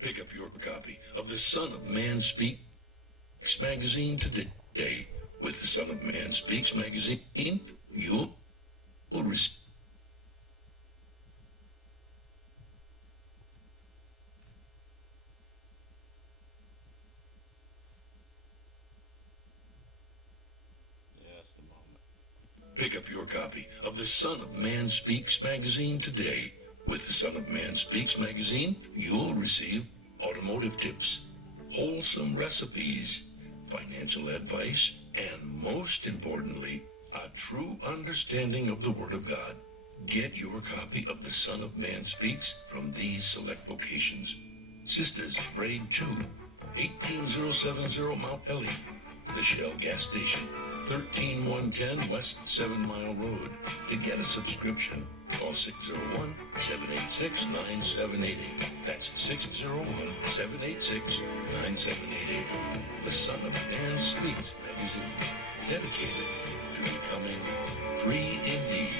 Pick up your copy of the Son of Man Speaks magazine today. With the Son of Man Speaks magazine, you'll receive Pick up your copy of the Son of Man Speaks magazine today. With the Son of Man Speaks magazine, you'll receive automotive tips, wholesome recipes, financial advice, and most importantly, a true understanding of the Word of God. Get your copy of the Son of Man Speaks from these select locations. Sisters, Braid 2, 18070 Mount Ellie, the Shell gas station, 13110 West 7 Mile Road. To get a subscription, call 601-786-9788. That's 601-786-9788. The Son of Man Speaks magazine, dedicated to becoming free indeed.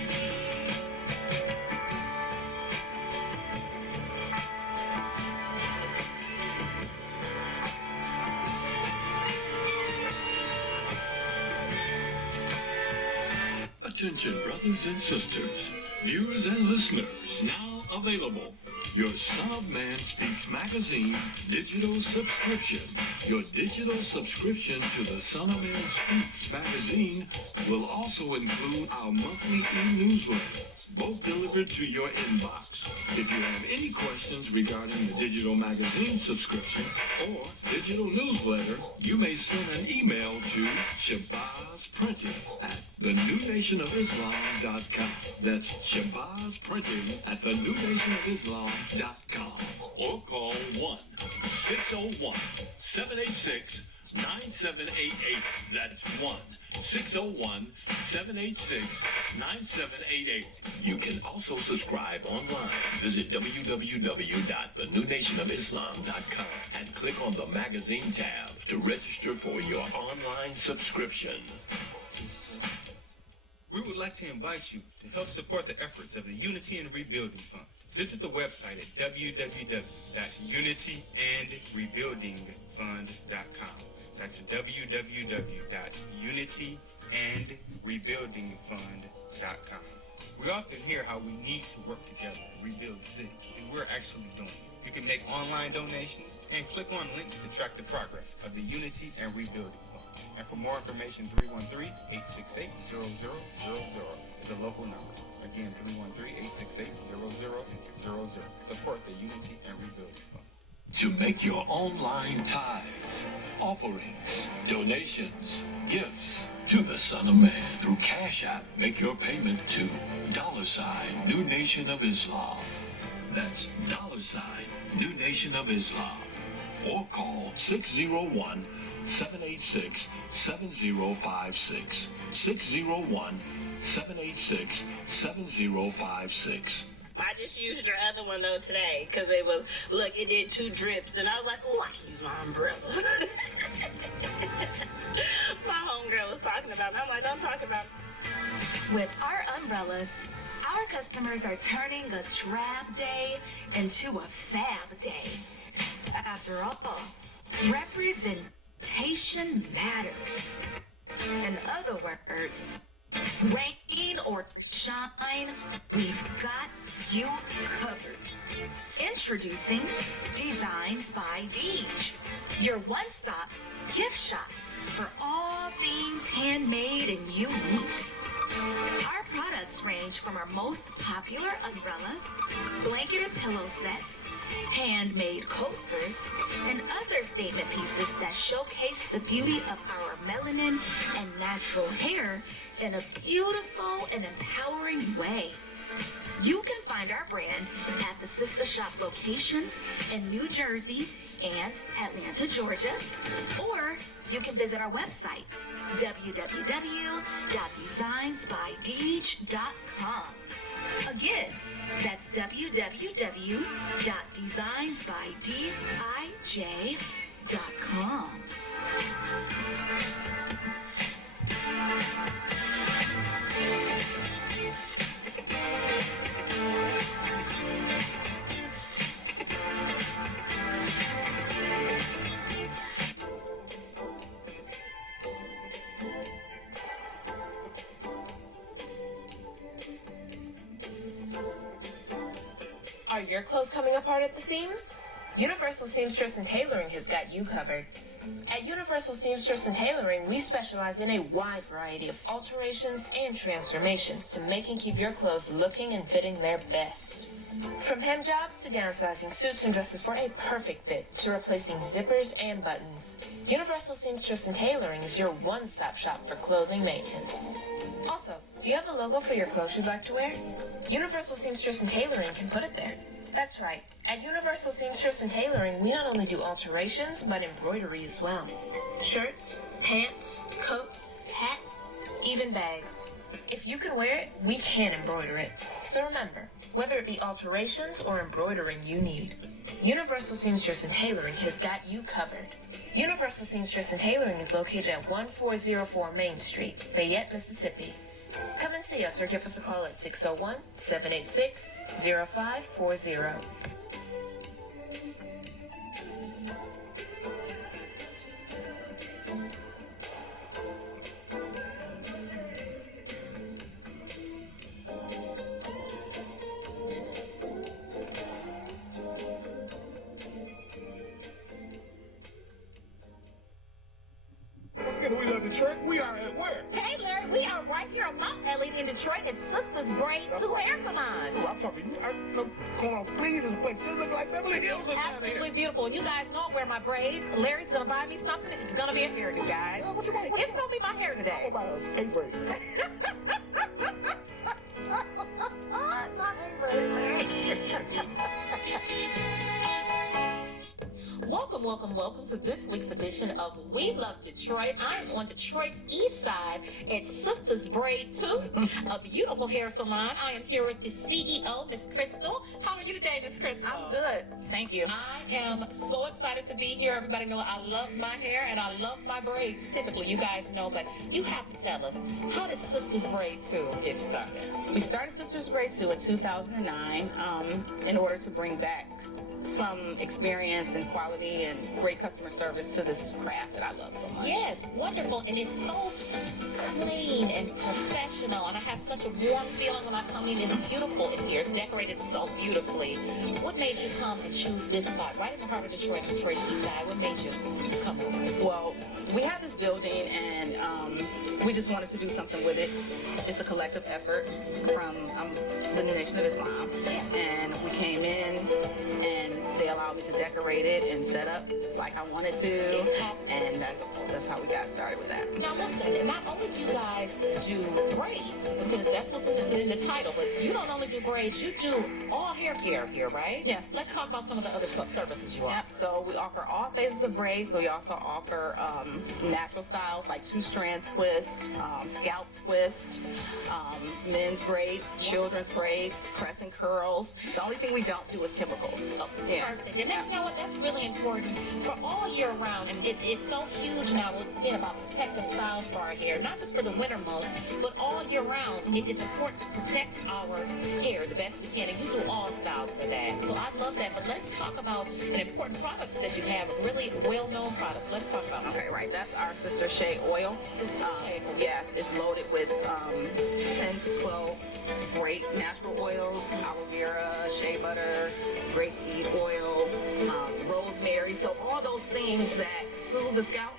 Attention, brothers and sisters, viewers and listeners, now available. Your Son of Man Speaks magazine digital subscription. Your digital subscription to the Son of Man Speaks magazine will also include our monthly e-newsletter, both delivered to your inbox. If you have any questions regarding the digital magazine subscription or digital newsletter, you may send an email to shabazprinting@thenewnationofislam.com. That's shabazprinting@thenewnationofislam.com. Or call 1-601-786-9788. That's 1-601-786-9788. You can also subscribe online. Visit www.thenewnationofislam.com and click on the magazine tab to register for your online subscription. We would like to invite you to help support the efforts of the Unity and Rebuilding Fund. Visit the website at www.unityandrebuildingfund.com. That's www.unityandrebuildingfund.com. We often hear how we need to work together to rebuild the city, and we're actually doing it. You can make online donations and click on links to track the progress of the Unity and Rebuilding Fund. And for more information, 313-868-0000 is a local number. Again, 313-868-0000. Support the Unity and Rebuilding Fund. To make your online tithes, offerings, donations, gifts to the Son of Man through Cash App, make your payment to $New Nation of Islam. That's $New Nation of Islam. Or call 601-786-7056. 601-786-7056. I just used your other one though today because it was, look, it did 2 drips and I was like, oh, I can use my umbrella. My homegirl was talking about me. I'm like, don't talk about me. With our umbrellas, our customers are turning a drab day into a fab day. After all, representation matters. In other words, rain or shine, we've got you covered. Introducing Designs by Deej, your one-stop gift shop for all things handmade and unique. Our products range from our most popular umbrellas, blanket and pillow sets, handmade coasters, and other statement pieces that showcase the beauty of our melanin and natural hair in a beautiful and empowering way. You can find our brand at the sister shop locations in New Jersey and Atlanta, Georgia, or you can visit our website, www.designsbydeej.com. Again, that's www.designsbydeej.com. Are your clothes coming apart at the seams? Universal Seamstress and Tailoring has got you covered. At Universal Seamstress and Tailoring, we specialize in a wide variety of alterations and transformations to make and keep your clothes looking and fitting their best. From hem jobs to downsizing suits and dresses for a perfect fit to replacing zippers and buttons, Universal Seamstress and Tailoring is your one-stop shop for clothing maintenance. Also, do you have a logo for your clothes you'd like to wear? Universal Seamstress and Tailoring can put it there. That's right. At Universal Seamstress and Tailoring, we not only do alterations, but embroidery as well. Shirts, pants, coats, hats, even bags. If you can wear it, we can embroider it. So remember, whether it be alterations or embroidering you need, Universal Seamstress and Tailoring has got you covered. Universal Seamstress and Tailoring is located at 1404 Main Street, Fayette, Mississippi. Come and see us or give us a call at 601-786-0540. We love Detroit. We are at where? Hey, Larry, we are right here on Mount Elliott in Detroit at Sister's Braid 2 Hair Salon. Ooh, I'm talking. Come on, please. This place does look like Beverly Hills or something. Absolutely beautiful. And you guys know I wear my braids. Larry's going to buy me something. It's going to be a hairdo, guys. What you want? It's going to be my hair today. I'm about a braid. Not a braid. Welcome to this week's edition of We Love Detroit. I am on Detroit's east side at Sister's Braid 2, a beautiful hair salon. I am here with the CEO, Miss Crystal. How are you today, Miss Crystal? I'm good. Thank you. I am so excited to be here. Everybody know I love my hair and I love my braids. Typically, you guys know, but you have to tell us, how did Sister's Braid 2 get started? We started Sister's Braid 2 in 2009 in order to bring back some experience and quality and great customer service to this craft that I love so much. Yes, wonderful. And it's so clean and professional. And I have such a warm feeling when I come in. It's beautiful in here. It's decorated so beautifully. What made you come and choose this spot right in the heart of Detroit on Detroit's east side? What made you come over? Well, we have this building and we just wanted to do something with it. It's a collective effort from the New Nation of Islam. And we came in and they allowed me to decorate it and set up like I wanted to, and that's how we got started with that. Now listen, not only do you guys do braids, because that's what's in the title, but you don't only do braids, you do all hair care here, right? Yes. Let's talk about some of the other services you offer. Yep, so we offer all phases of braids, but we also offer natural styles like 2-strand twist, scalp twist, men's braids, children's braids, crescent curls. The only thing we don't do is chemicals. Oh, yeah. Perfect. And you know what? That's really important for all year round. And it's so huge now. It's been about protective styles for our hair, not just for the winter months, but all year round. It is important to protect our hair the best we can. And you do all styles for that. So I love that. But let's talk about an important product that you have, a really well-known product. Let's talk about Okay, right. That's our Sister Shea oil. Sister Shea. Yes, it's loaded with 10 to 12 great natural oils, aloe vera, shea butter, grapeseed oil, rosemary. So all those things that soothe the scalp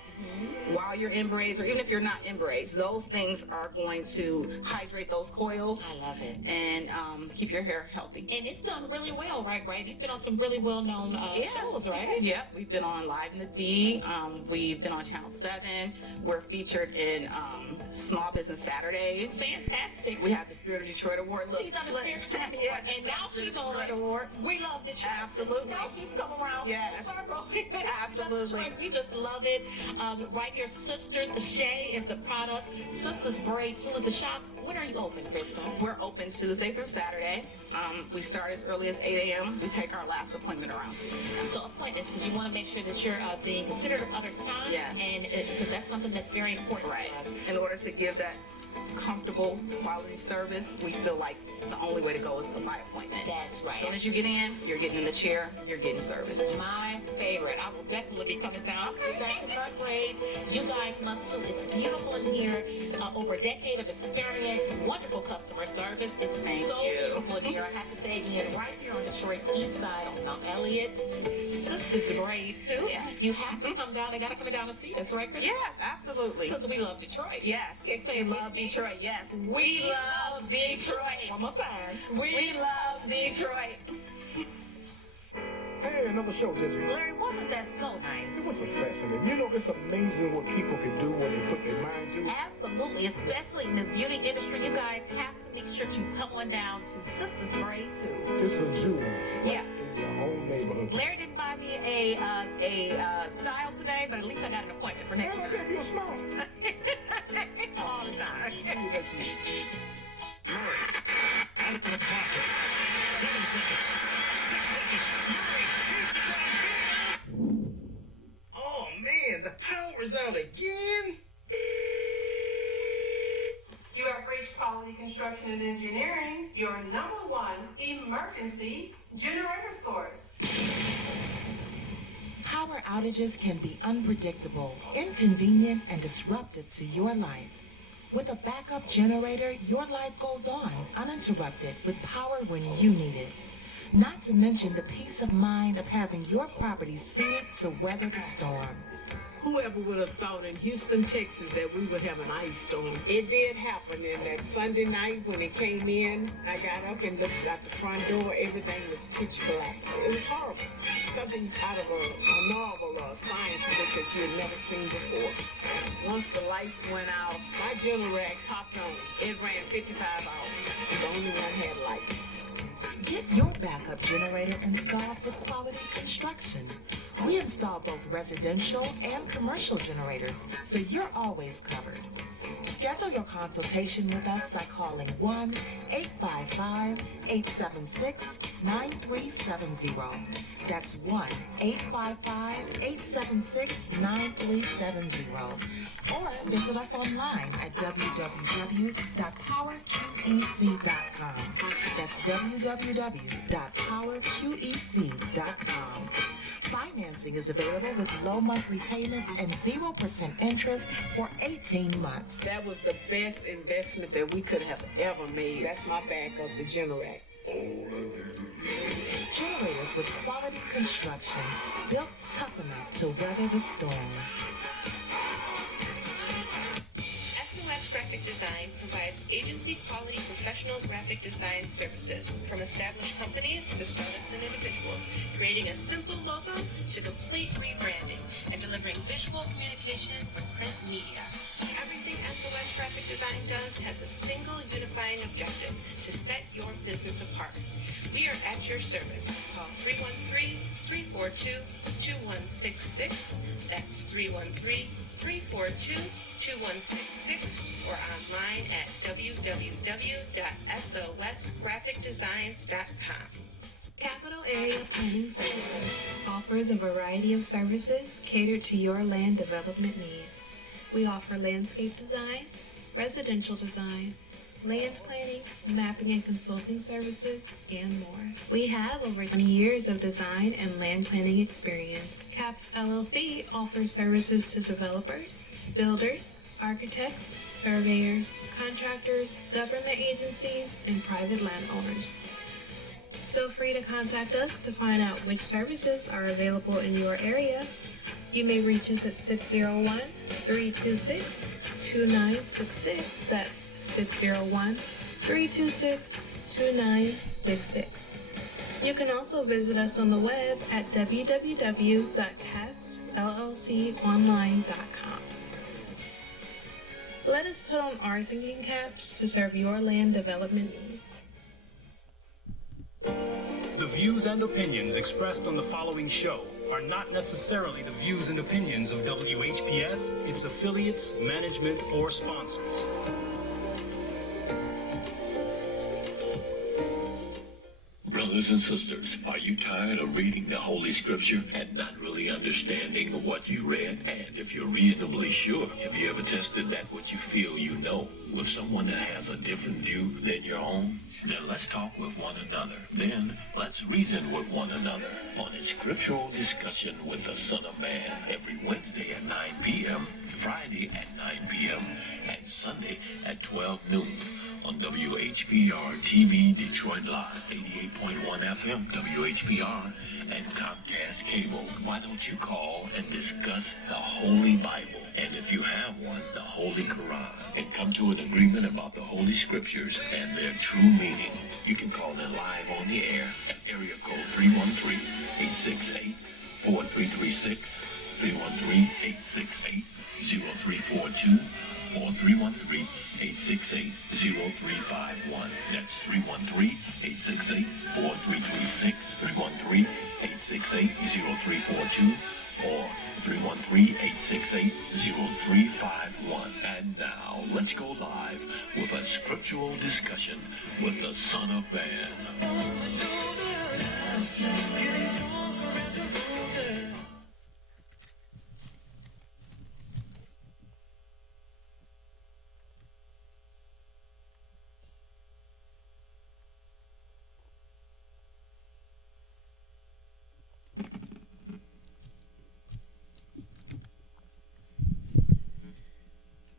while you're in braids, or even if you're not in braids, those things are going to hydrate those coils. I love it. And keep your hair healthy. And it's done really well, right? You've been on some really well-known shows, right? Yeah, we've been on Live in the D. We've been on Channel 7. We're featured in Small Business Saturdays. Fantastic. We have the Spirit of Detroit Award. Look, she's on the Spirit of Detroit yeah, and now she's on the award. We love Detroit. Absolutely. Now she's come around. Yes. Absolutely. We just love it. Right here, Sisters Shea is the product. Sisters Braid 2 is the shop. When are you open, Crystal? We're open Tuesday through Saturday. We start as early as 8 a.m. We take our last appointment around 6 p.m. So appointments, because you want to make sure that you're being considerate of others' time. Yes. And because that's something that's very important right. to us. In order to give that comfortable quality service, we feel like the only way to go is by appointment. That's right. As soon as you get in, you're getting in the chair, you're getting serviced. My favorite. I will definitely be coming down. That's the upgrades. You guys must too. It's beautiful in here. Over a decade of experience, wonderful customer service. It's so beautiful in here. I have to say again, right here on Detroit's east side on Mount Elliott. Sisters Braid too. Yes. You have to come down. They gotta come down and see us, right, Chris? Yes, absolutely. Because we love Detroit. Yes. Can't say We love Detroit. Yes. We love Detroit. One more time. We love Detroit. Hey, another show, JJ. Larry, wasn't that so nice? It was so fascinating. You know, it's amazing what people can do when they put their mind to it. Absolutely, especially in this beauty industry. You guys have to make sure you come on down to Sisters Braid too. It's a jewel. Yeah. In your own neighborhood. Larry didn't buy me a style today, but at least I got an appointment for next Hey, time. baby, you're smart. All the time. See you next week. Out of the pocket. 7 seconds. 6 seconds. Murray, here's the downfield. Oh man, the power's out again. You have reached Quality Construction and Engineering, your #1 emergency generator source. Power outages can be unpredictable, inconvenient, and disruptive to your life. With a backup generator, your life goes on uninterrupted with power when you need it. Not to mention the peace of mind of having your property suited to weather the storm. Whoever would have thought in Houston, Texas, that we would have an ice storm? It did happen, and that Sunday night when it came in, I got up and looked out the front door. Everything was pitch black. It was horrible. Something out of a novel or a science book that you had never seen before. Once the lights went out, my generator popped on. It ran 55 hours. The only one had lights. Get your backup generator installed with Quality Construction. We install both residential and commercial generators, so you're always covered. Schedule your consultation with us by calling 1-855-876-9370. That's 1-855-876-9370. Or visit us online at www.powerqec.com. That's www.powerqec.com. Financing is available with low monthly payments and 0% interest for 18 months. That was the best investment that we could have ever made. That's my backup, the generator. Generators with Quality Construction, built tough enough to weather the storm. SOS Graphic Design provides agency-quality professional graphic design services from established companies to startups and individuals, creating a simple logo to complete rebranding and delivering visual communication for print media. Everything SOS Graphic Design does has a single unifying objective: to set your business apart. We are at your service. Call 313-342-2166. That's 313-342-2166, or online at www.sosgraphicdesigns.com. Capital Area Planning Services offers a variety of services catered to your land development needs. We offer landscape design, residential design, land planning, mapping and consulting services, and more. We have over 20 years of design and land planning experience. CAPS LLC offers services to developers, builders, architects, surveyors, contractors, government agencies, and private landowners. Feel free to contact us to find out which services are available in your area. You may reach us at 601-326-2966. That's 601-326-2966. You can also visit us on the web at www.capsllconline.com. Let us put on our thinking caps to serve your land development needs. The views and opinions expressed on the following show are not necessarily the views and opinions of WHPS, its affiliates, management, or sponsors. Brothers and sisters, are you tired of reading the Holy Scripture and not really fully understanding what you read? And if you're reasonably sure, have you ever tested that what you feel you know with someone that has a different view than your own? Then let's talk with one another. Then let's reason with one another on a Scriptural Discussion with the Son of Man every Wednesday at 9 p.m., Friday at 9 p.m., and Sunday at 12 noon on WHPR TV Detroit Live, 88.1 FM WHPR, and Comcast Cable. Why don't you call and discuss the Holy Bible, and if you have one, the Holy Quran, and come to an agreement about the Holy Scriptures and their true meaning? You can call in live on the air at area code 313-868-4336, 313-868-0342, or 313-868-0351. That's 313-868-4336, 313-868-0342, or 313-868-0351. And now, let's go live with a Scriptural Discussion with the Son of Man.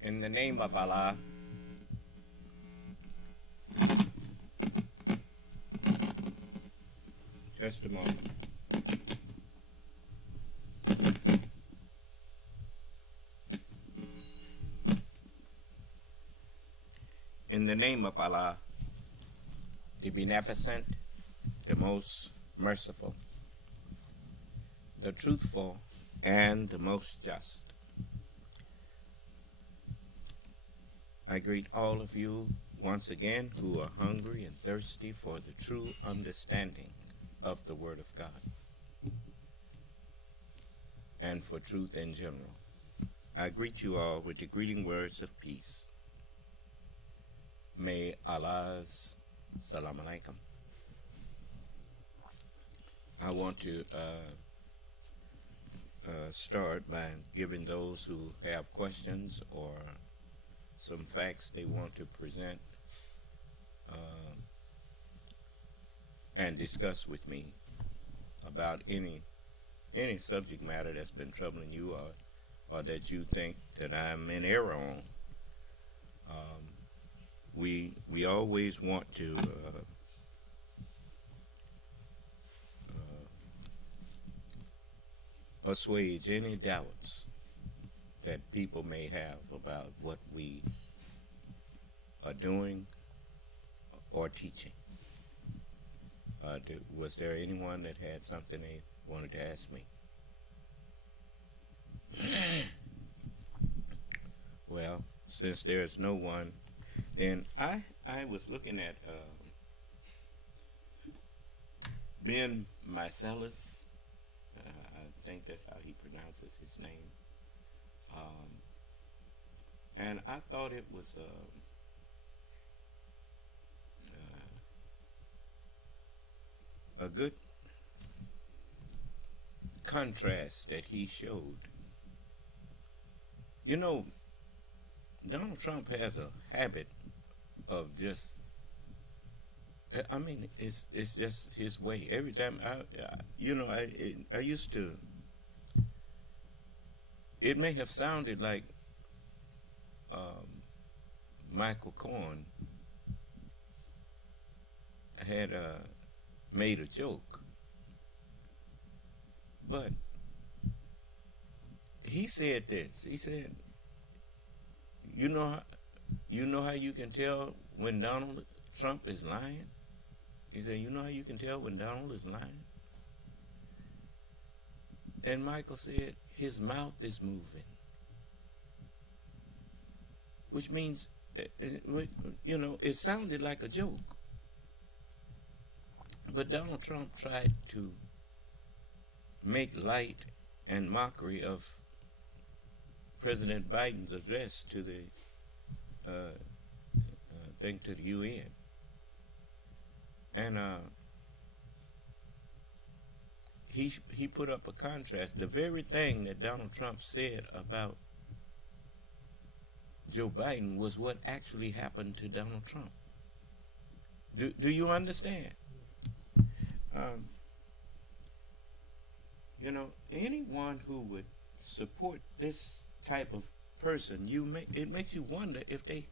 In the name of Allah, just a moment. In the name of Allah, the Beneficent, the Most Merciful, the Truthful, and the Most Just. I greet all of you once again who are hungry and thirsty for the true understanding of the Word of God and for truth in general. I greet you all with the greeting words of peace. May Allah's salam alaikum. I want to start by giving those who have questions or some facts they want to present and discuss with me about any subject matter that's been troubling you or that you think that I'm in error on. We always want to assuage any doubts that people may have about what we are doing or teaching. Was there anyone that had something they wanted to ask me? Well, since there's no one, then I was looking at Ben Marcellus. I think that's how he pronounces his name. And I thought it was a good contrast that he showed. You know, Donald Trump has a habit of just, I mean, it's just his way. Every time I used to, it may have sounded like Michael Cohen had made a joke, but he said this. He said, you know how you can tell when Donald Trump is lying? He said, you know how you can tell when Donald is lying? And Michael said, his mouth is moving. Which means, it sounded like a joke. But Donald Trump tried to make light and mockery of President Biden's address to the to the UN. And he put up a contrast. The very thing that Donald Trump said about Joe Biden was what actually happened to Donald Trump. Do you understand? You know, anyone who would support this type of person, it makes you wonder if they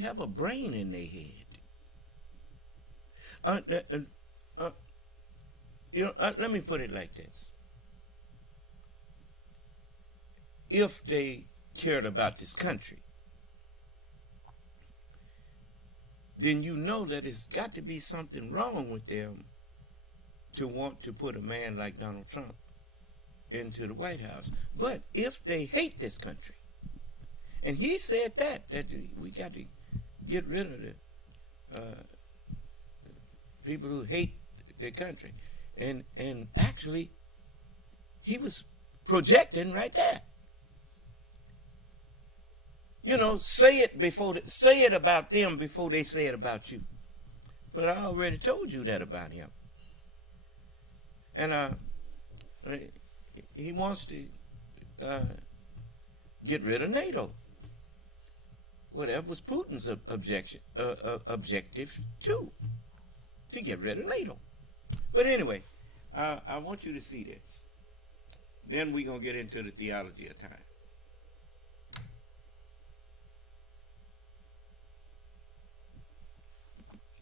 have a brain in their head. Let me put it like this: if they cared about this country, then you know that it's got to be something wrong with them to want to put a man like Donald Trump into the White House. But if they hate this country, and he said that we got to get rid of the people who hate their country, and actually he was projecting right there. You know, say it about them before they say it about you. But I already told you that about him. And he wants to get rid of NATO. Well, that was Putin's objective too, to get rid of NATO. But anyway, I want you to see this. Then we're going to get into the theology of time.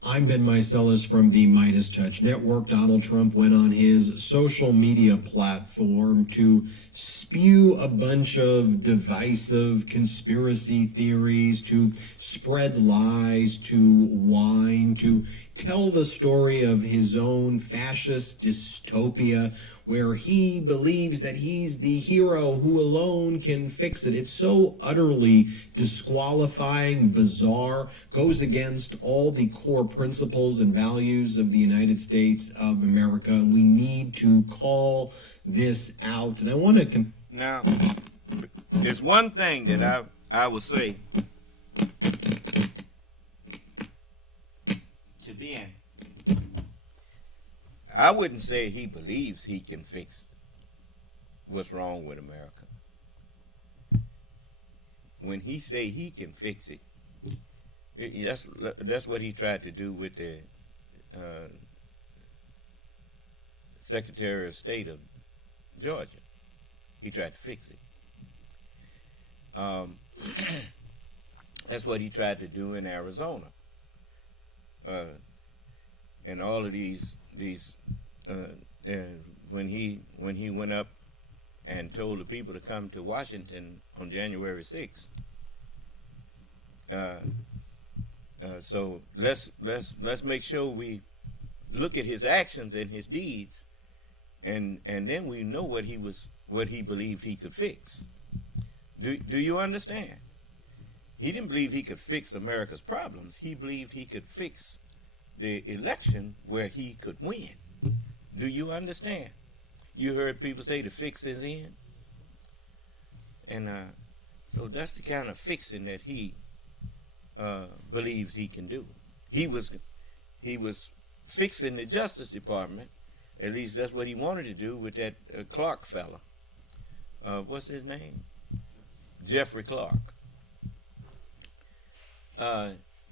I'm Ben Mycelis from the Midas Touch Network. Donald Trump went on his social media platform to spew a bunch of divisive conspiracy theories, to spread lies, to whine, to tell the story of his own fascist dystopia where he believes that he's the hero who alone can fix it. It's so utterly disqualifying, bizarre, goes against all the core principles and values of the United States of America. We need to call this out. And I want to... Now, there's one thing that I will say to Ben. I wouldn't say he believes he can fix what's wrong with America. When he say he can fix it, that's what he tried to do with the Secretary of State of Georgia. He tried to fix it. That's what he tried to do in Arizona. And all of these when he went up and told the people to come to Washington on January 6th. So let's make sure we look at his actions and his deeds, and then we know what he believed he could fix. Do you understand? He didn't believe he could fix America's problems. He believed he could fix the election where he could win. Do you understand? You heard people say the fix is in. And so that's the kind of fixing that he believes he can do. He was fixing the Justice Department. At least that's what he wanted to do with that Clark fella. What's his name? Jeffrey Clark.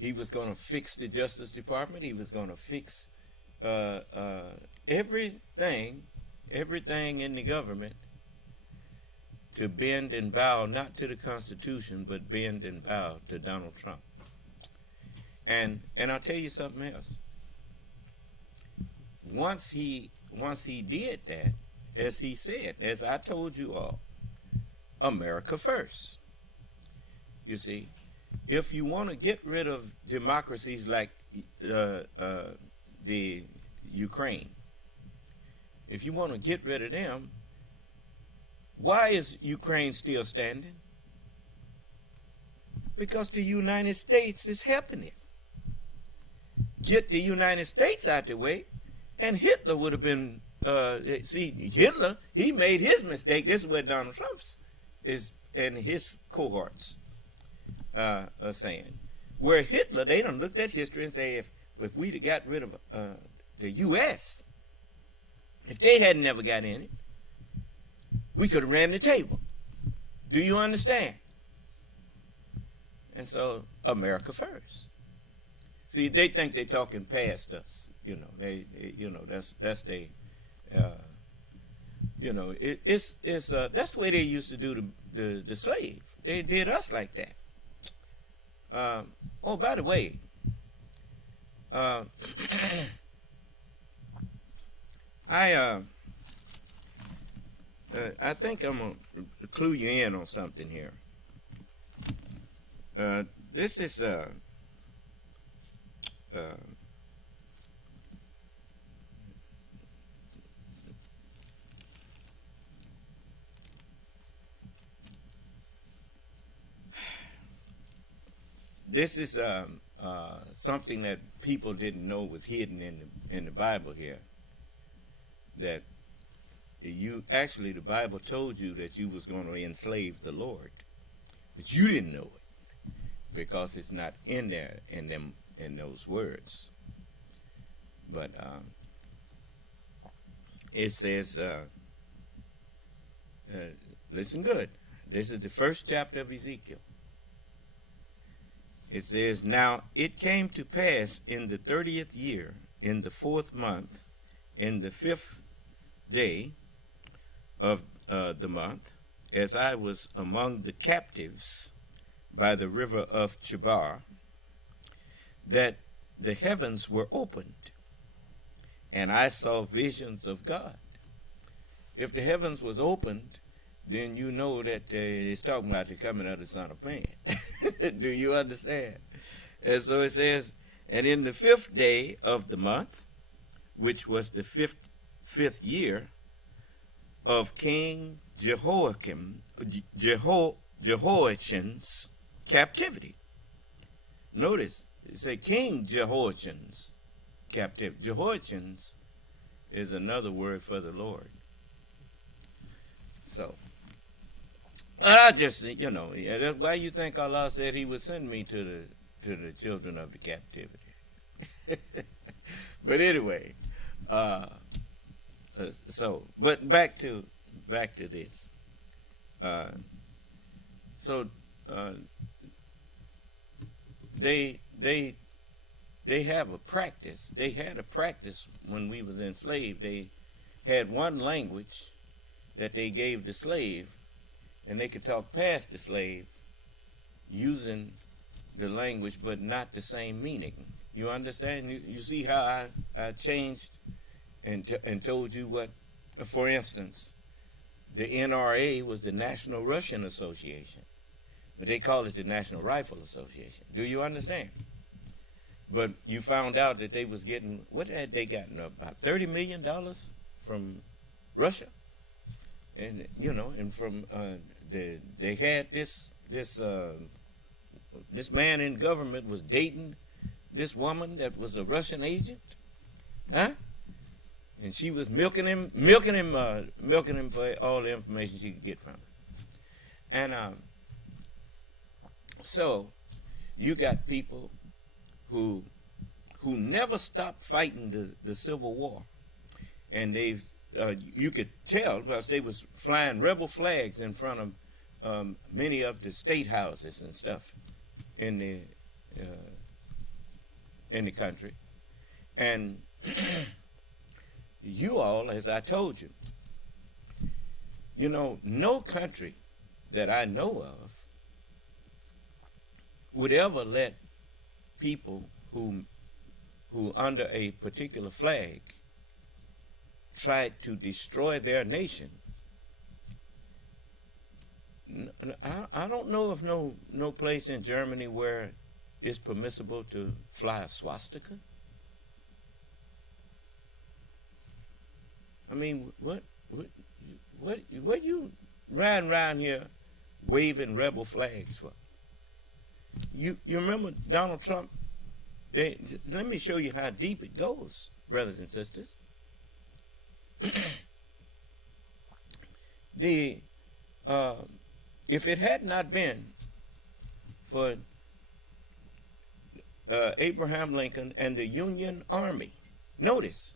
He was going to fix the Justice Department. He was going to fix everything in the government to bend and bow, not to the Constitution, but bend and bow to Donald Trump. And I'll tell you something else. Once he did that, as he said, as I told you all, America first. You see, if you want to get rid of democracies like the Ukraine, if you want to get rid of them, why is Ukraine still standing? Because the United States is helping it. Get the United States out the way, and Hitler would have been, Hitler, he made his mistake. This is what Donald Trump is and his cohorts are saying. Where Hitler, they done looked at history and say, if we'd have got rid of the U.S., If they had never got in it, we could have ran the table. Do you understand? And so, America first. See, they think they're talking past us. You know, that's they. It's that's the way they used to do the slave. They did us like that. Oh, by the way, I think I'm gonna clue you in on something here. This is something that people didn't know was hidden in the Bible here. That you actually, the Bible told you that you was going to enslave the Lord, but you didn't know it because it's not in there in those words. But it says, listen good. This is the first chapter of Ezekiel. It says, "Now it came to pass in the 30th year, in the 4th month, in the 5th day of the month, as I was among the captives by the river of Chebar, that the heavens were opened, and I saw visions of God." If the heavens was opened, then you know that it's talking about the coming of the Son of Man. Do you understand? And so it says, "And in the 5th day of the month, which was the fifth year of King Jehoiachin's captivity." Notice, it said King Jehoiachin's captivity. Jehoiachin's is another word for the Lord. So, I just, that's why you think Allah said he would send me to the children of the captivity. But anyway, but back to this. They have a practice. They had a practice when we was enslaved. They had one language that they gave the slave, and they could talk past the slave using the language, but not the same meaning. You understand? You see how I changed and told you what, for instance, the NRA was the National Russian Association, but they call it the National Rifle Association. Do you understand? But you found out that they was getting, what had they gotten, about $30 million from Russia? And, and from, they had this man in government was dating this woman that was a Russian agent, huh? And she was milking him for all the information she could get from him. And so you got people who never stopped fighting the Civil War, and they've you could tell because they was flying rebel flags in front of many of the state houses and stuff in the country. And you all, as I told you, no country that I know of would ever let people who under a particular flag tried to destroy their nation. I don't know of no place in Germany where it's permissible to fly a swastika. I mean, what you riding around here waving rebel flags for? You remember Donald Trump? Let me show you how deep it goes, brothers and sisters. If it had not been for Abraham Lincoln and the Union Army, notice,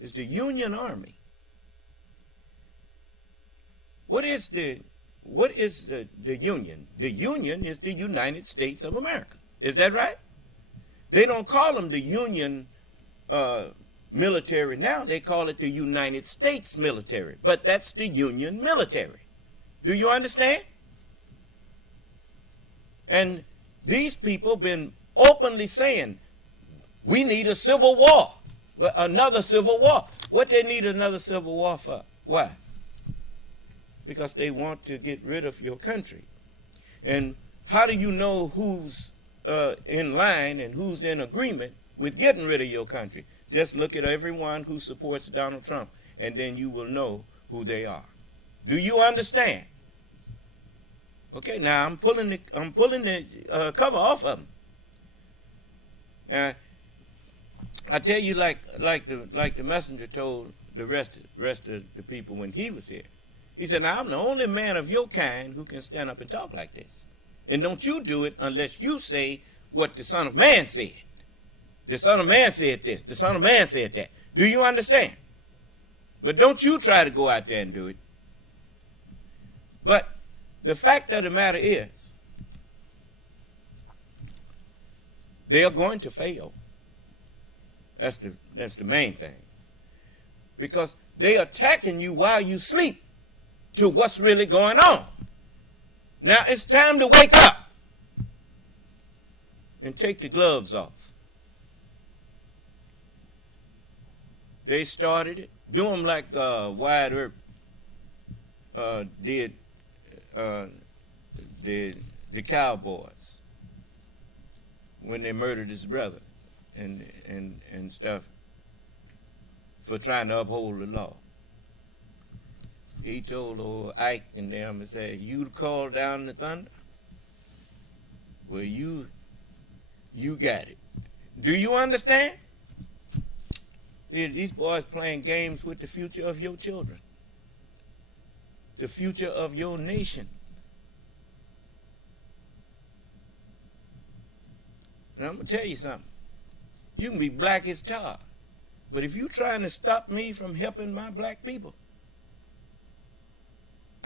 it's the Union Army What is the Union? The Union is the United States of America. Is that right? They don't call them the Union military now. They call it the United States military. But that's the Union military. Do you understand? And these people been openly saying, we need a civil war, another civil war. What they need another civil war for? Why? Because they want to get rid of your country. And how do you know who's in line and who's in agreement with getting rid of your country? Just look at everyone who supports Donald Trump, and then you will know who they are. Do you understand? Okay, now I'm pulling the cover off of them. Now, I tell you, like the messenger told the rest of the people when he was here. He said, now I'm the only man of your kind who can stand up and talk like this. And don't you do it unless you say what the Son of Man said. The Son of Man said this. The Son of Man said that. Do you understand? But don't you try to go out there and do it. But the fact of the matter is, they are going to fail. That's the main thing. Because they are attacking you while you sleep to what's really going on. Now it's time to wake up and take the gloves off. They started it. Do them like Wyatt Earp did the Cowboys when they murdered his brother and stuff for trying to uphold the law. He told old Ike and them, and said, you call down the thunder? Well, you got it. Do you understand? These boys playing games with the future of your children, the future of your nation. And I'm going to tell you something. You can be black as tar, but if you're trying to stop me from helping my black people,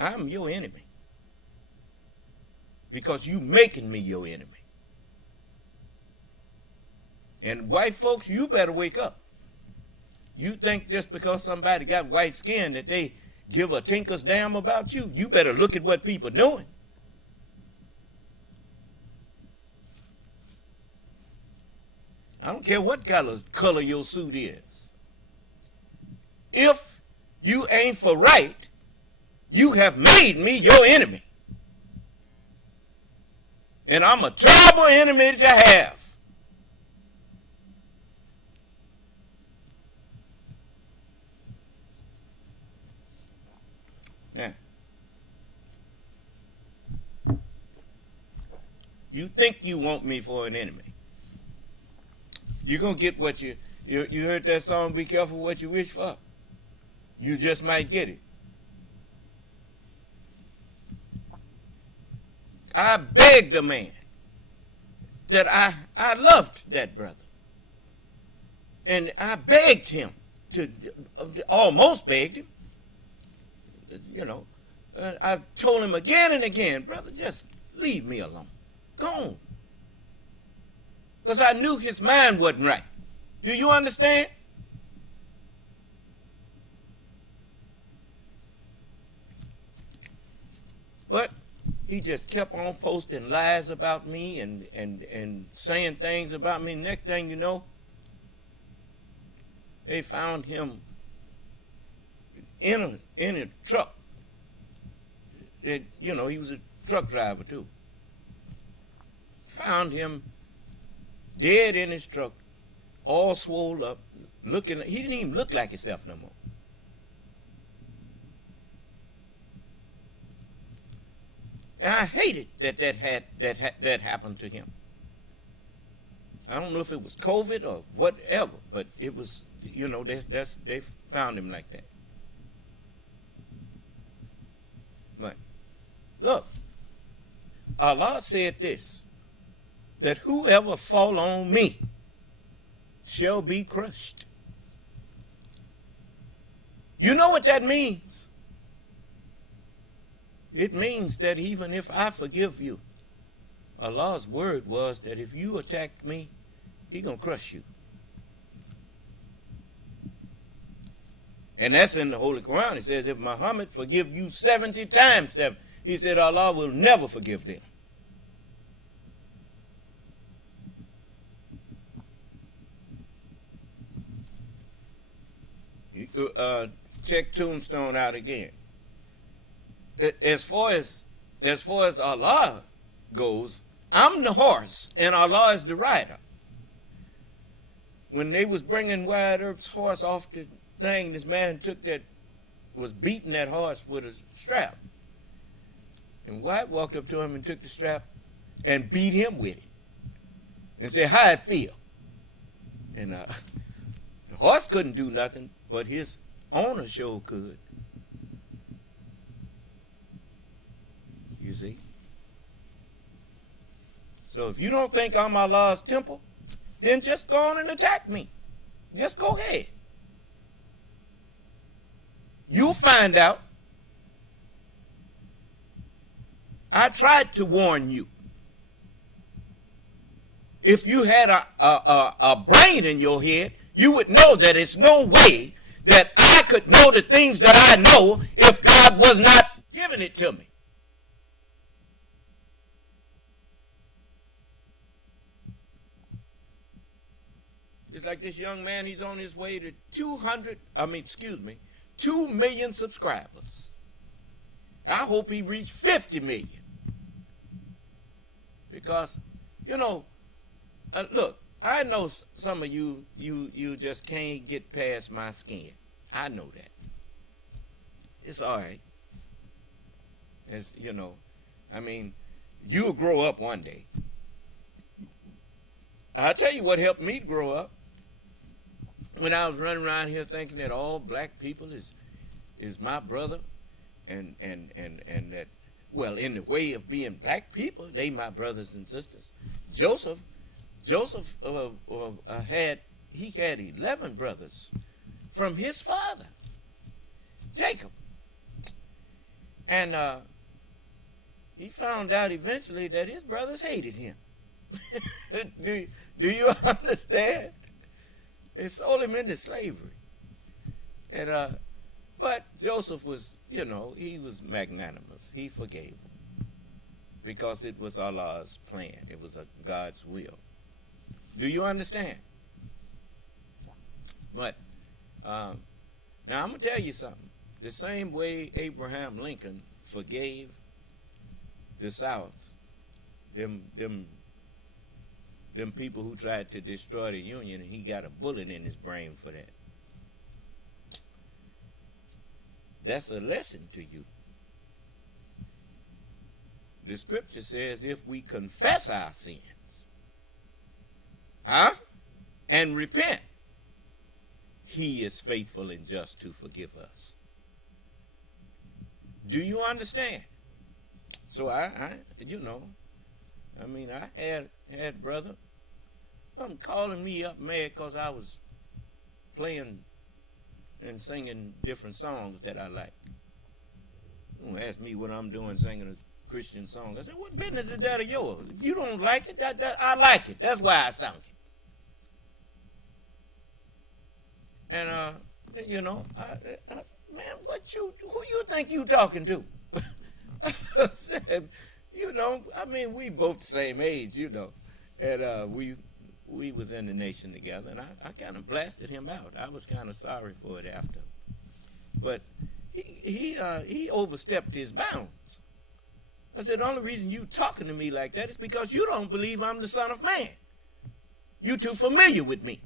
I'm your enemy. Because you making me your enemy. And white folks, you better wake up. You think just because somebody got white skin that they give a tinker's damn about you? You better look at what people doing. I don't care what color your suit is. If you ain't for right, you have made me your enemy. And I'm a terrible enemy to have. Now, you think you want me for an enemy. You're going to get what you heard that song, be careful what you wish for. You just might get it. I begged a man that I loved that brother. And I begged him almost begged him. You know, I told him again and again, brother, just leave me alone. Go on. Because I knew his mind wasn't right. Do you understand? But he just kept on posting lies about me and saying things about me. Next thing you know, they found him in a truck. That, you know, he was a truck driver too. Found him dead in his truck, all swole up, looking. He didn't even look like himself no more. And I hated that happened to him. I don't know if it was COVID or whatever, but it was, you know, they found him like that. But look, Allah said this, that whoever fall on me shall be crushed. You know what that means? It means that even if I forgive you, Allah's word was that if you attack me, He gonna crush you. And that's in the Holy Quran. It says, if Muhammad forgive you 70 times 7, He said Allah will never forgive them. Check Tombstone out again. As far as Allah goes, I'm the horse and Allah is the rider. When they was bringing Wyatt Earp's horse off the thing, this man was beating that horse with a strap. And Wyatt walked up to him and took the strap and beat him with it. And said, how it feel? And the horse couldn't do nothing, but his owner sure could. You see? So if you don't think I'm Allah's temple, then just go on and attack me. Just go ahead. You'll find out. I tried to warn you. If you had a brain in your head, you would know that it's no way that I could know the things that I know if God was not giving it to me. It's like this young man, he's on his way to 2 million subscribers. I hope he reached 50 million. Because, look, I know some of you just can't get past my skin. I know that. It's all right. It's, you'll grow up one day. I'll tell you what helped me to grow up. When I was running around here thinking that all black people is my brother, and that, well, in the way of being black people, they my brothers and sisters. Joseph had 11 brothers from his father, Jacob, and he found out eventually that his brothers hated him. Do you understand? They sold him into slavery. And but Joseph was, he was magnanimous. He forgave them because it was Allah's plan. It was God's will. Do you understand? But now I'm gonna tell you something. The same way Abraham Lincoln forgave the South, them people who tried to destroy the Union, and he got a bullet in his brain for that. That's a lesson to you. The scripture says if we confess our sins, and repent, He is faithful and just to forgive us. Do you understand? So I had brother calling me up mad because I was playing and singing different songs that I like. Don't ask me what I'm doing singing a Christian song. I said, what business is that of yours? If you don't like it, I like it. That's why I sang it. And I said, man, who you think you talking to? I said, we both the same age, and we was in the nation together, and I kind of blasted him out. I was kind of sorry for it after, but he overstepped his bounds. I said, the only reason you talking to me like that is because you don't believe I'm the Son of Man. You too familiar with me.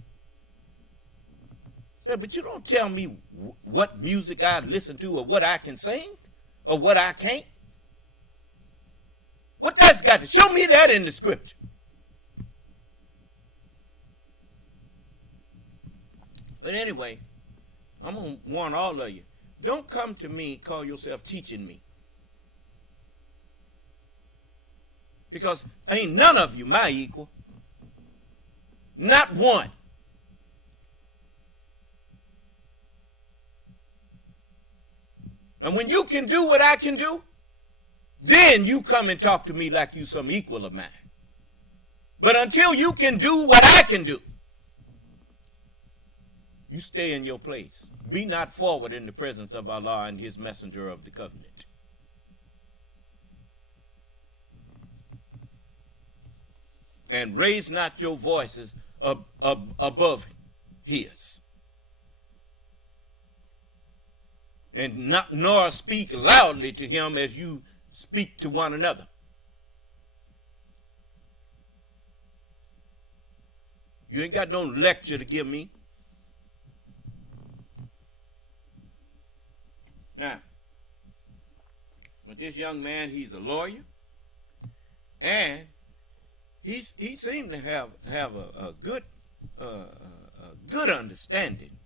I said, but you don't tell me what music I listen to or what I can sing or what I can't. What that's got to show me that in the scripture. But anyway, I'm going to warn all of you. Don't come to me and call yourself teaching me. Because ain't none of you my equal. Not one. And when you can do what I can do, Then you come and talk to me like you some equal of mine. But until you can do what I can do, you stay in your place. Be not forward in the presence of Allah and his messenger of the covenant. And raise not your voices above his. And not, nor speak loudly to him as you speak to one another. You ain't got no lecture to give me. Now, but this young man, he's a lawyer, and he seemed to have a good understanding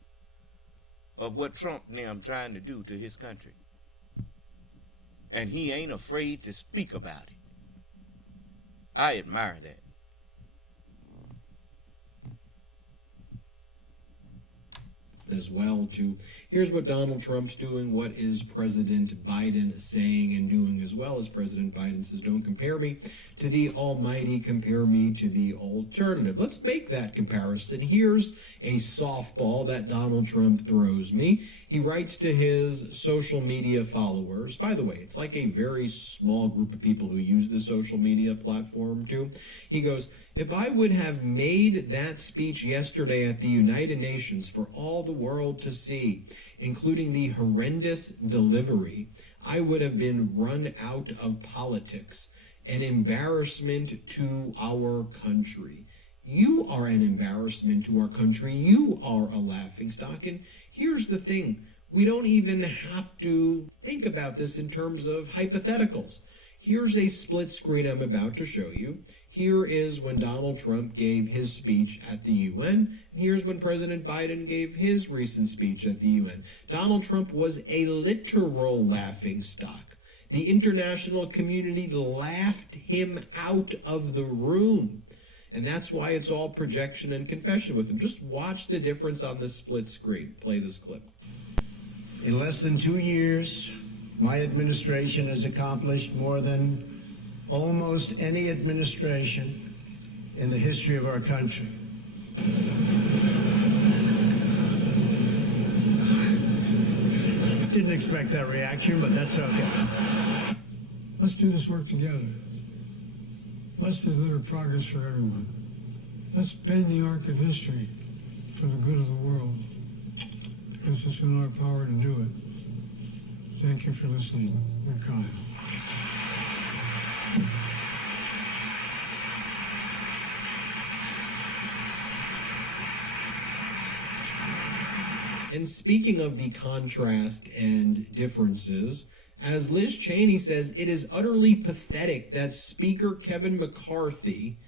of what Trump and them trying to do to his country. And he ain't afraid to speak about it. I admire that. As well to here's what Donald Trump's doing, what is President Biden saying and doing, as well as President Biden says, don't compare me to the almighty, compare me to the alternative. Let's make that comparison. Here's a softball that Donald Trump throws me. He writes to his social media followers. By the way, it's like a very small group of people who use the social media platform too. He goes, if I would have made that speech yesterday at the United Nations for all the world to see, including the horrendous delivery, I would have been run out of politics, an embarrassment to our country. You are an embarrassment to our country. You are a laughingstock. And here's the thing. We don't even have to think about this in terms of hypotheticals. Here's a split screen I'm about to show you. Here is when Donald Trump gave his speech at the UN. And here's when President Biden gave his recent speech at the UN. Donald Trump was a literal laughingstock. The international community laughed him out of the room. And that's why it's all projection and confession with him. Just watch the difference on this split screen. Play this clip. In less than 2 years, my administration has accomplished more than almost any administration in the history of our country. Didn't expect that reaction, but that's okay. Let's do this work together. Let's deliver progress for everyone. Let's bend the arc of history for the good of the world, because it's in our power to do it. Thank you for listening. We're Kyle. And speaking of the contrast and differences, as Liz Cheney says, it is utterly pathetic that Speaker Kevin McCarthy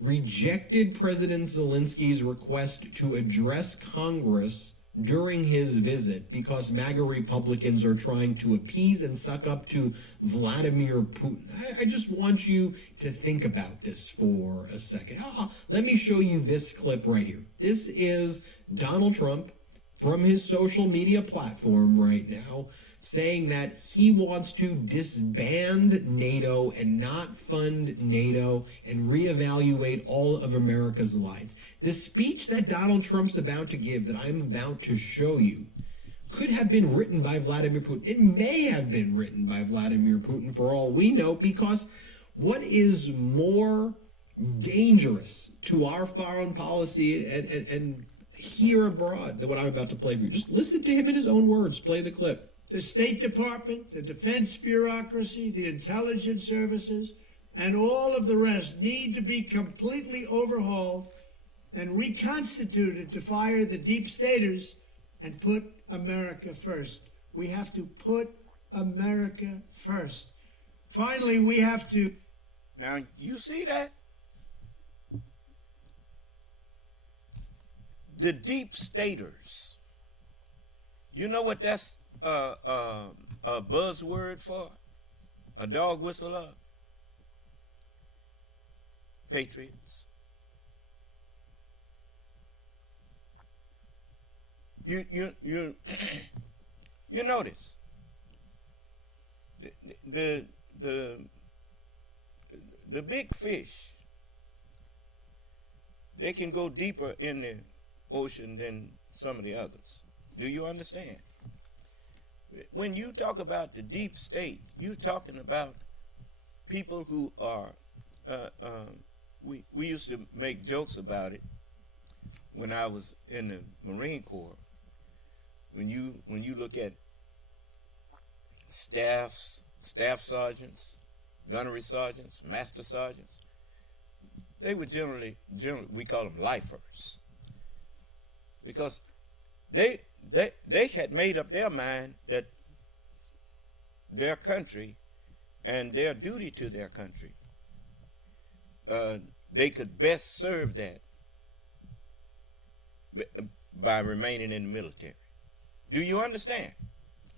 rejected President Zelensky's request to address Congress during his visit because MAGA Republicans are trying to appease and suck up to Vladimir Putin. I just want you to think about this for a second. Let me show you this clip right here. This is Donald Trump from his social media platform right now saying that he wants to disband NATO and not fund NATO and reevaluate all of America's allies. The speech that Donald Trump's about to give, that I'm about to show you, could have been written by Vladimir Putin. It may have been written by Vladimir Putin for all we know, because what is more dangerous to our foreign policy and here abroad than what I'm about to play for you? Just listen to him in his own words. Play the clip. The State Department, the defense bureaucracy, the intelligence services, and all of the rest need to be completely overhauled and reconstituted to fire the deep staters and put America first. We have to put America first. Finally, we have to... Now, you see that? The deep staters. You know what that's a buzzword for? A dog whistler? Patriots. You you notice the big fish, they can go deeper in the ocean than some of the others. Do you understand? When you talk about the deep state, you're talking about people who are, we used to make jokes about it when I was in the Marine Corps. When you look at staff sergeants, gunnery sergeants, master sergeants, they were generally we call them lifers, because they had made up their mind that their country and their duty to their country, they could best serve that by remaining in the military. Do you understand?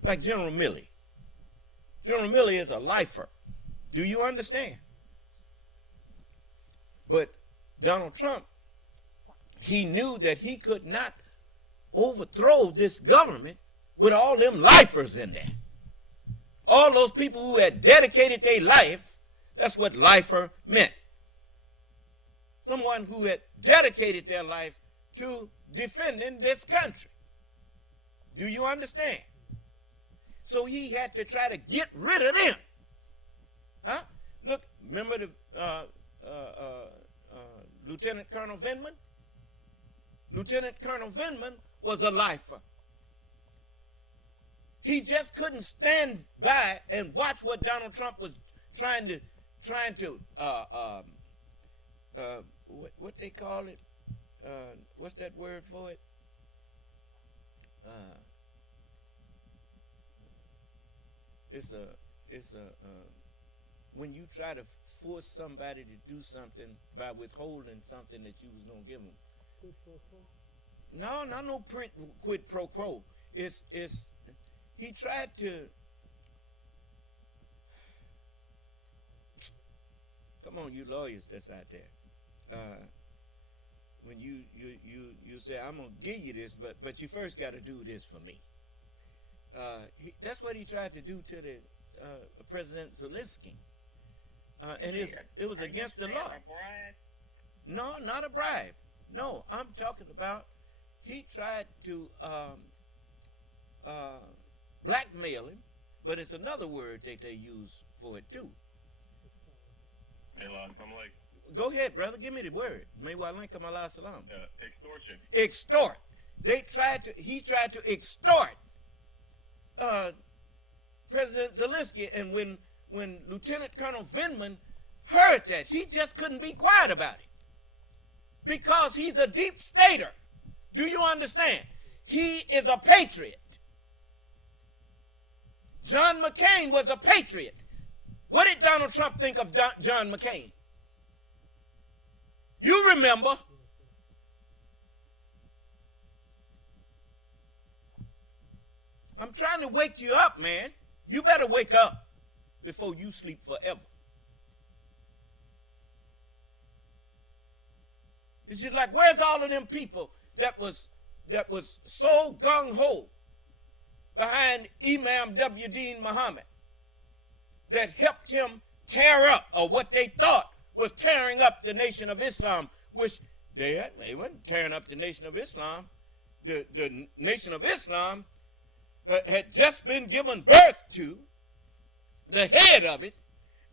Like General Milley. General Milley is a lifer. Do you understand? But Donald Trump, he knew that he could not overthrow this government with all them lifers in there. All those people who had dedicated their life, that's what lifer meant. Someone who had dedicated their life to defending this country. Do you understand? So he had to try to get rid of them. Huh? Look, remember the Lieutenant Colonel Vindman? Lieutenant Colonel Vindman was a lifer. He just couldn't stand by and watch what Donald Trump was trying to what they call it? What's that word for it? It's when you try to force somebody to do something by withholding something that you was gonna give them. Quid pro quo? No, not no quid pro quo. It's he tried to. Come on, you lawyers that's out there. When you say, I'm gonna give you this, but you first got to do this for me. That's what he tried to do to the President Zelensky, and it was against the law. No, not a bribe. No, I'm talking about he tried to blackmail him, but it's another word that they use for it too. Go ahead, brother. Give me the word. Extortion. Extort. He tried to extort President Zelensky, and when Lieutenant Colonel Vindman heard that, he just couldn't be quiet about it, because he's a deep stater. Do you understand? He is a patriot. John McCain was a patriot. What did Donald Trump think of John McCain? You remember. I'm trying to wake you up, man. You better wake up before you sleep forever. It's just like, where's all of them people that was so gung-ho behind Imam W. Muhammad that helped him tear up, or what they thought was tearing up the Nation of Islam, which they wasn't tearing up the Nation of Islam. The Nation of Islam had just been given birth to, the head of it,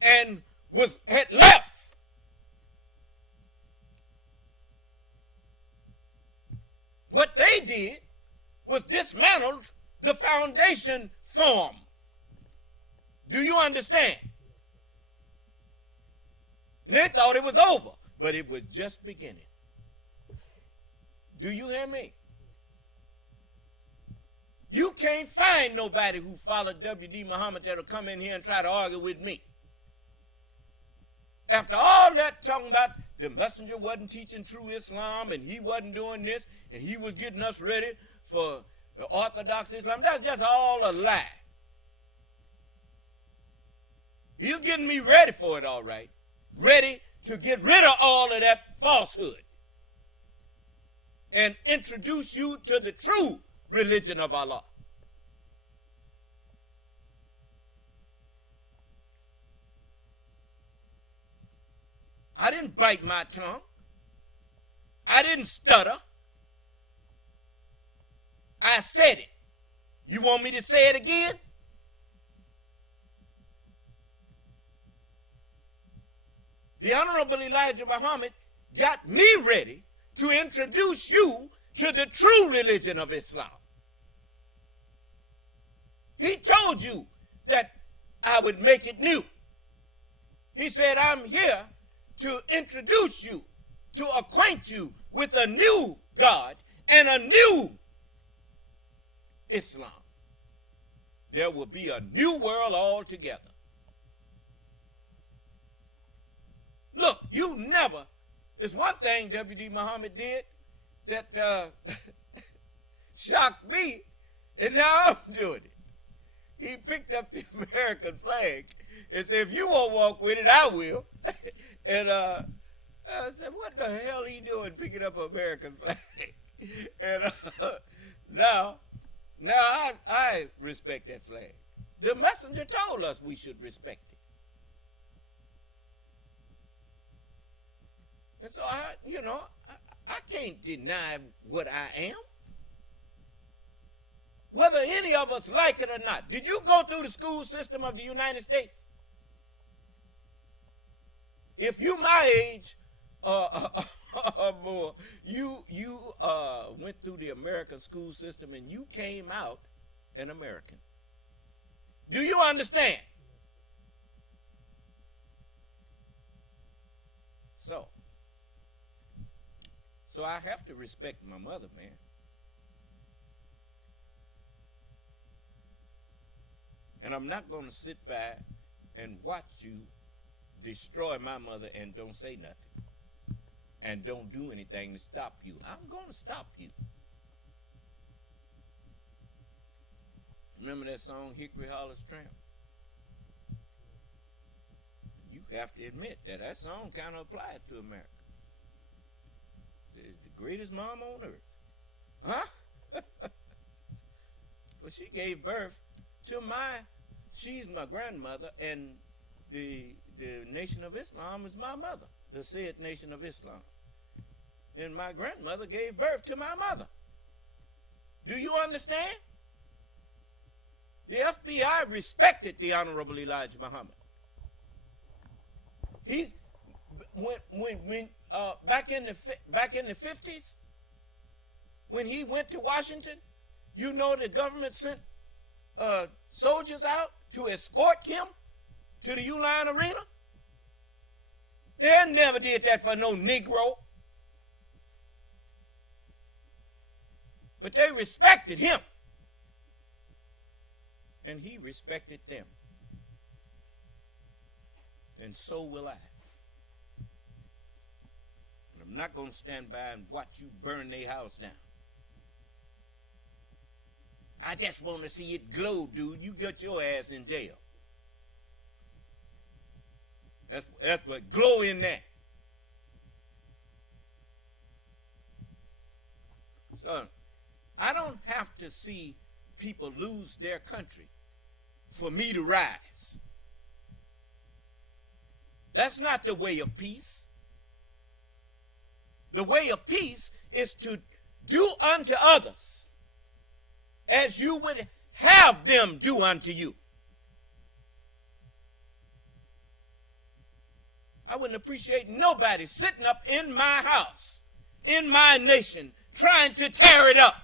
and had left. What they did was dismantled the foundation form. Do you understand? And they thought it was over, but it was just beginning. Do you hear me? You can't find nobody who followed W.D. Muhammad that'll come in here and try to argue with me. After all that talking about the messenger wasn't teaching true Islam and he wasn't doing this and he was getting us ready for the Orthodox Islam, that's just all a lie. He's getting me ready for it, all right. Ready to get rid of all of that falsehood and introduce you to the true religion of Allah. I didn't bite my tongue. I didn't stutter. I said it. You want me to say it again? The Honorable Elijah Muhammad got me ready to introduce you to the true religion of Islam. He told you that I would make it new. He said, I'm here to introduce you, to acquaint you with a new God and a new Islam. There will be a new world altogether. Look, you never, it's one thing W.D. Muhammad did that shocked me, and now I'm doing it. He picked up the American flag and said, if you won't walk with it, I will. And I said, what the hell are you doing picking up an American flag? And now I respect that flag. The messenger told us we should respect it. And so I can't deny what I am. Whether any of us like it or not. Did you go through the school system of the United States? If you my age or more, you went through the American school system and you came out an American. Do you understand? So I have to respect my mother, man. And I'm not going to sit by and watch you destroy my mother and don't say nothing. And don't do anything to stop you. I'm going to stop you. Remember that song, Hickory Hollows Tramp? You have to admit that song kind of applies to America. It's the greatest mom on earth. Huh? But she gave birth to she's my grandmother, and the Nation of Islam is my mother, the said Nation of Islam. And my grandmother gave birth to my mother. Do you understand? The FBI respected the Honorable Elijah Muhammad. He, when back in the 50s, when he went to Washington, you know the government sent soldiers out to escort him to the Uline Arena. They never did that for no Negro. But they respected him. And he respected them. And so will I. And I'm not going to stand by and watch you burn their house down. I just want to see it glow, dude. You got your ass in jail. That's what glow in that. So I don't have to see people lose their country for me to rise. That's not the way of peace. The way of peace is to do unto others as you would have them do unto you. I wouldn't appreciate nobody sitting up in my house, in my nation, trying to tear it up.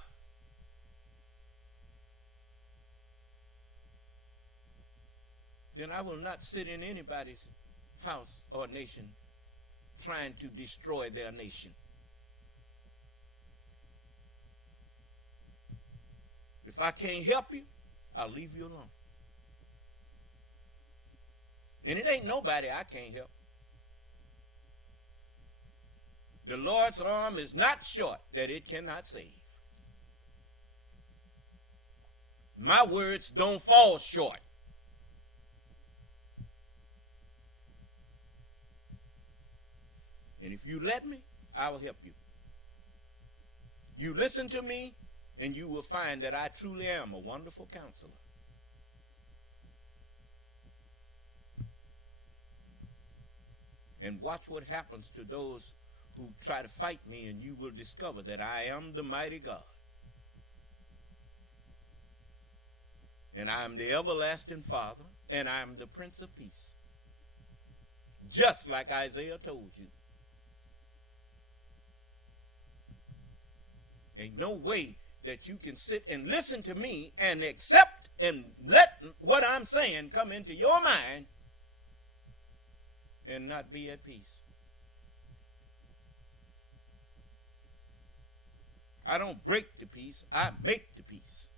Then I will not sit in anybody's house or nation trying to destroy their nation. If I can't help you, I'll leave you alone. And it ain't nobody I can't help. The Lord's arm is not short that it cannot save. My words don't fall short. And if you let me, I will help you. You listen to me, and you will find that I truly am a wonderful counselor. and watch what happens to those who try to fight me, and you will discover that I am the mighty God. And I am the everlasting Father, and I am the Prince of Peace. Just like Isaiah told you. Ain't no way that you can sit and listen to me and accept and let what I'm saying come into your mind and not be at peace. I don't break the peace, I make the peace.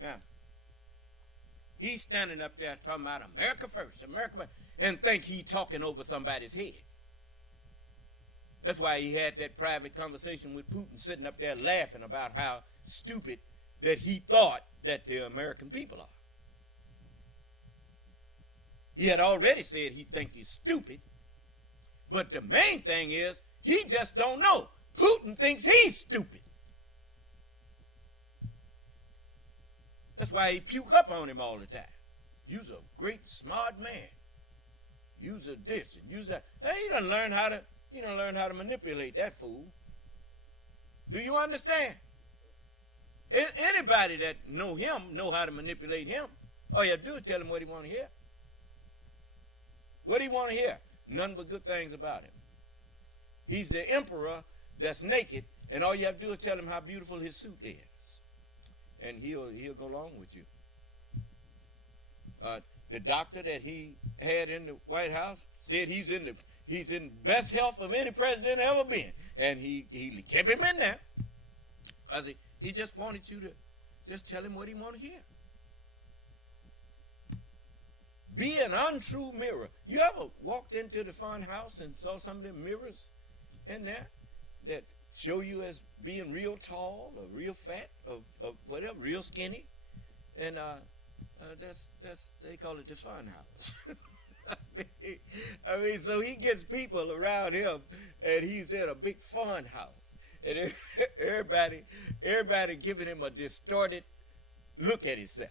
Now, he's standing up there talking about America first, America first, and think he talking over somebody's head. That's why he had that private conversation with Putin, sitting up there laughing about how stupid that he thought that the American people are. He had already said he think he's stupid, but the main thing is he just don't know. Putin thinks he's stupid. That's why he puke up on him all the time. You's a great smart man. You's a this and you's that. Hey, he done learn how to manipulate that fool. Do you understand? Anybody that know him know how to manipulate him. All you have to do is tell him what he want to hear. What do he want to hear? None but good things about him. He's the emperor that's naked, and all you have to do is tell him how beautiful his suit is. And he'll go along with you. The doctor that he had in the White House said he's in best health of any president ever been, and he kept him in there because he just wanted you to just tell him what he want to hear. Be an untrue mirror. You ever walked into the fun house and saw some of them mirrors in there that show you as being real tall or real fat or whatever, real skinny? And that's they call it the fun house. I mean, so he gets people around him, and he's in a big fun house, and everybody giving him a distorted look at himself.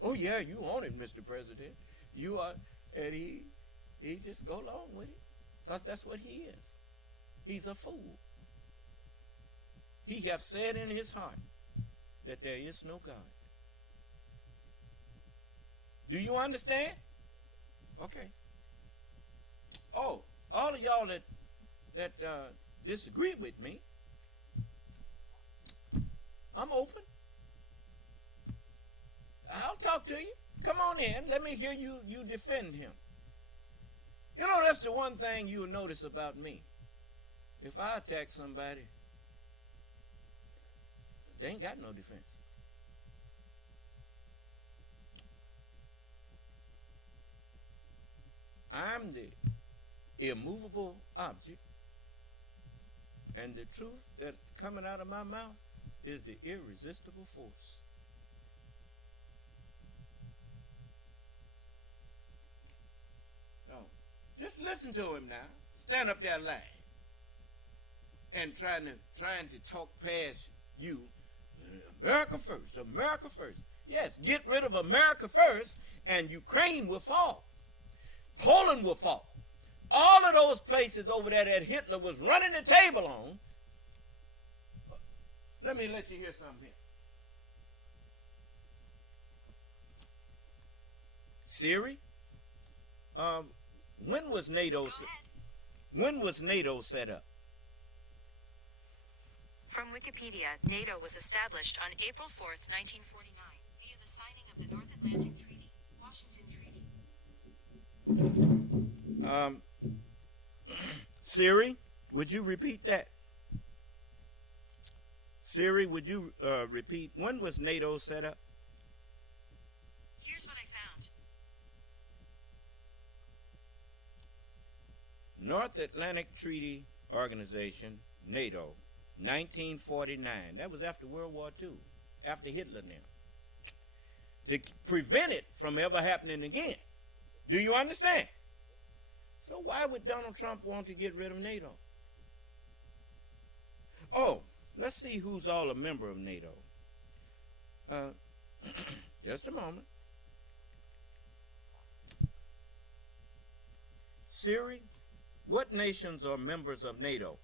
Oh yeah, you on it, Mr. President. You are, and he just go along with it, because that's what he is. He's a fool. He have said in his heart that there is no God. Do you understand? Okay. Oh, all of y'all that disagree with me, I'm open. I'll talk to you. Come on in. Let me hear you defend him. You know, that's the one thing you'll notice about me. If I attack somebody, they ain't got no defense. I'm the immovable object, and the truth that's coming out of my mouth is the irresistible force. So, just listen to him now. Stand up there lying and trying to talk past you. America first, America first. Yes, get rid of America first, and Ukraine will fall. Poland will fall. All of those places over there that Hitler was running the table on. Let me let you hear something here. Siri, when was NATO set up? From Wikipedia, NATO was established on April 4th, 1949, via the signing of the North Atlantic Treaty, Washington Treaty. Siri, would you repeat that? Siri, would you repeat, when was NATO set up? Here's what I found. North Atlantic Treaty Organization, NATO, 1949. That was after World War II, after Hitler now. To prevent it from ever happening again. Do you understand? So why would Donald Trump want to get rid of NATO? Oh, let's see who's all a member of NATO. Just a moment. Siri, what nations are members of NATO?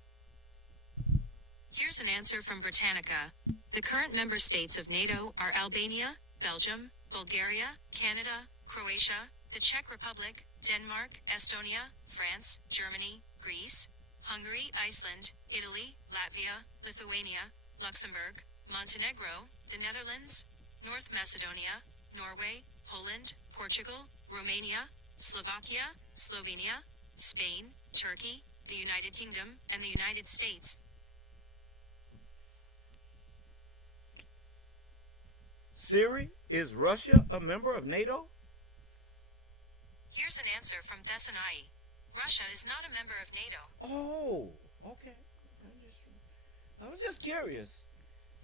Here's an answer from Britannica. The current member states of NATO are Albania, Belgium, Bulgaria, Canada, Croatia, the Czech Republic, Denmark, Estonia, France, Germany, Greece, Hungary, Iceland, Italy, Latvia, Lithuania, Luxembourg, Montenegro, the Netherlands, North Macedonia, Norway, Poland, Portugal, Romania, Slovakia, Slovenia, Spain, Turkey, the United Kingdom, and the United States. Siri, is Russia a member of NATO? Here's an answer from Thessaloniki. Russia is not a member of NATO. Oh, okay. I was just curious.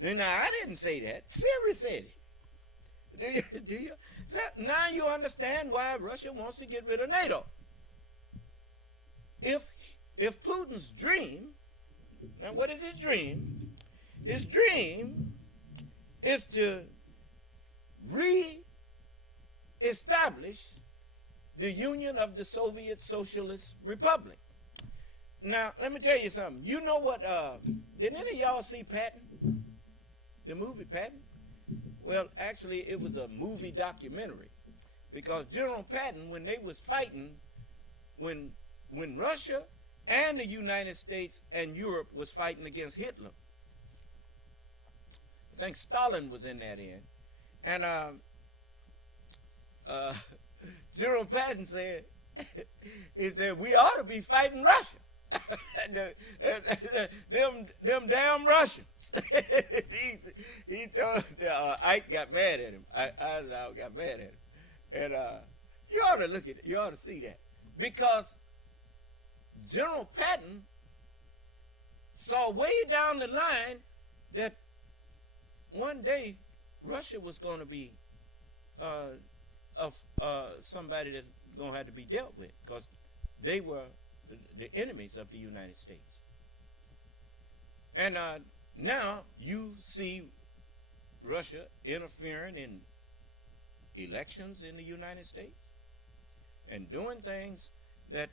See, now, I didn't say that. Siri said it. Do you? Now you understand why Russia wants to get rid of NATO. If Putin's dream, now what is his dream? His dream is to re-establish the Union of the Soviet Socialist Republic. Now, let me tell you something. You know what, did any of y'all see Patton? The movie Patton? Well, actually, it was a movie documentary. Because General Patton, when they was fighting, when Russia and the United States and Europe was fighting against Hitler, I think Stalin was in that end. And General Patton said, he said, we ought to be fighting Russia. them damn Russians. he told Ike got mad at him. Eisenhower got mad at him. And you ought to look at it. You ought to see that. Because General Patton saw way down the line that one day Russia was going to be somebody that's going to have to be dealt with, because they were the enemies of the United States. And now you see Russia interfering in elections in the United States and doing things that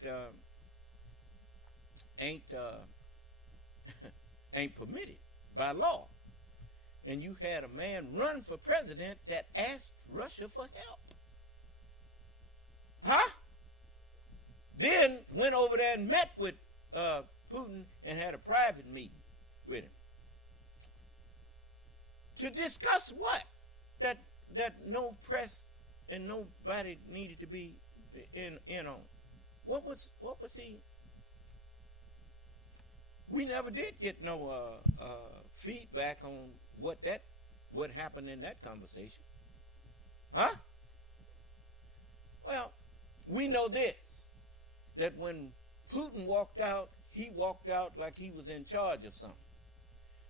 ain't permitted by law. And you had a man run for president that asked Russia for help. Huh? Then went over there and met with Putin and had a private meeting with him. To discuss what? That no press and nobody needed to be in on. What was he? We never did get no feedback on what happened in that conversation. Huh? Well, we know this, that when Putin walked out, he walked out like he was in charge of something.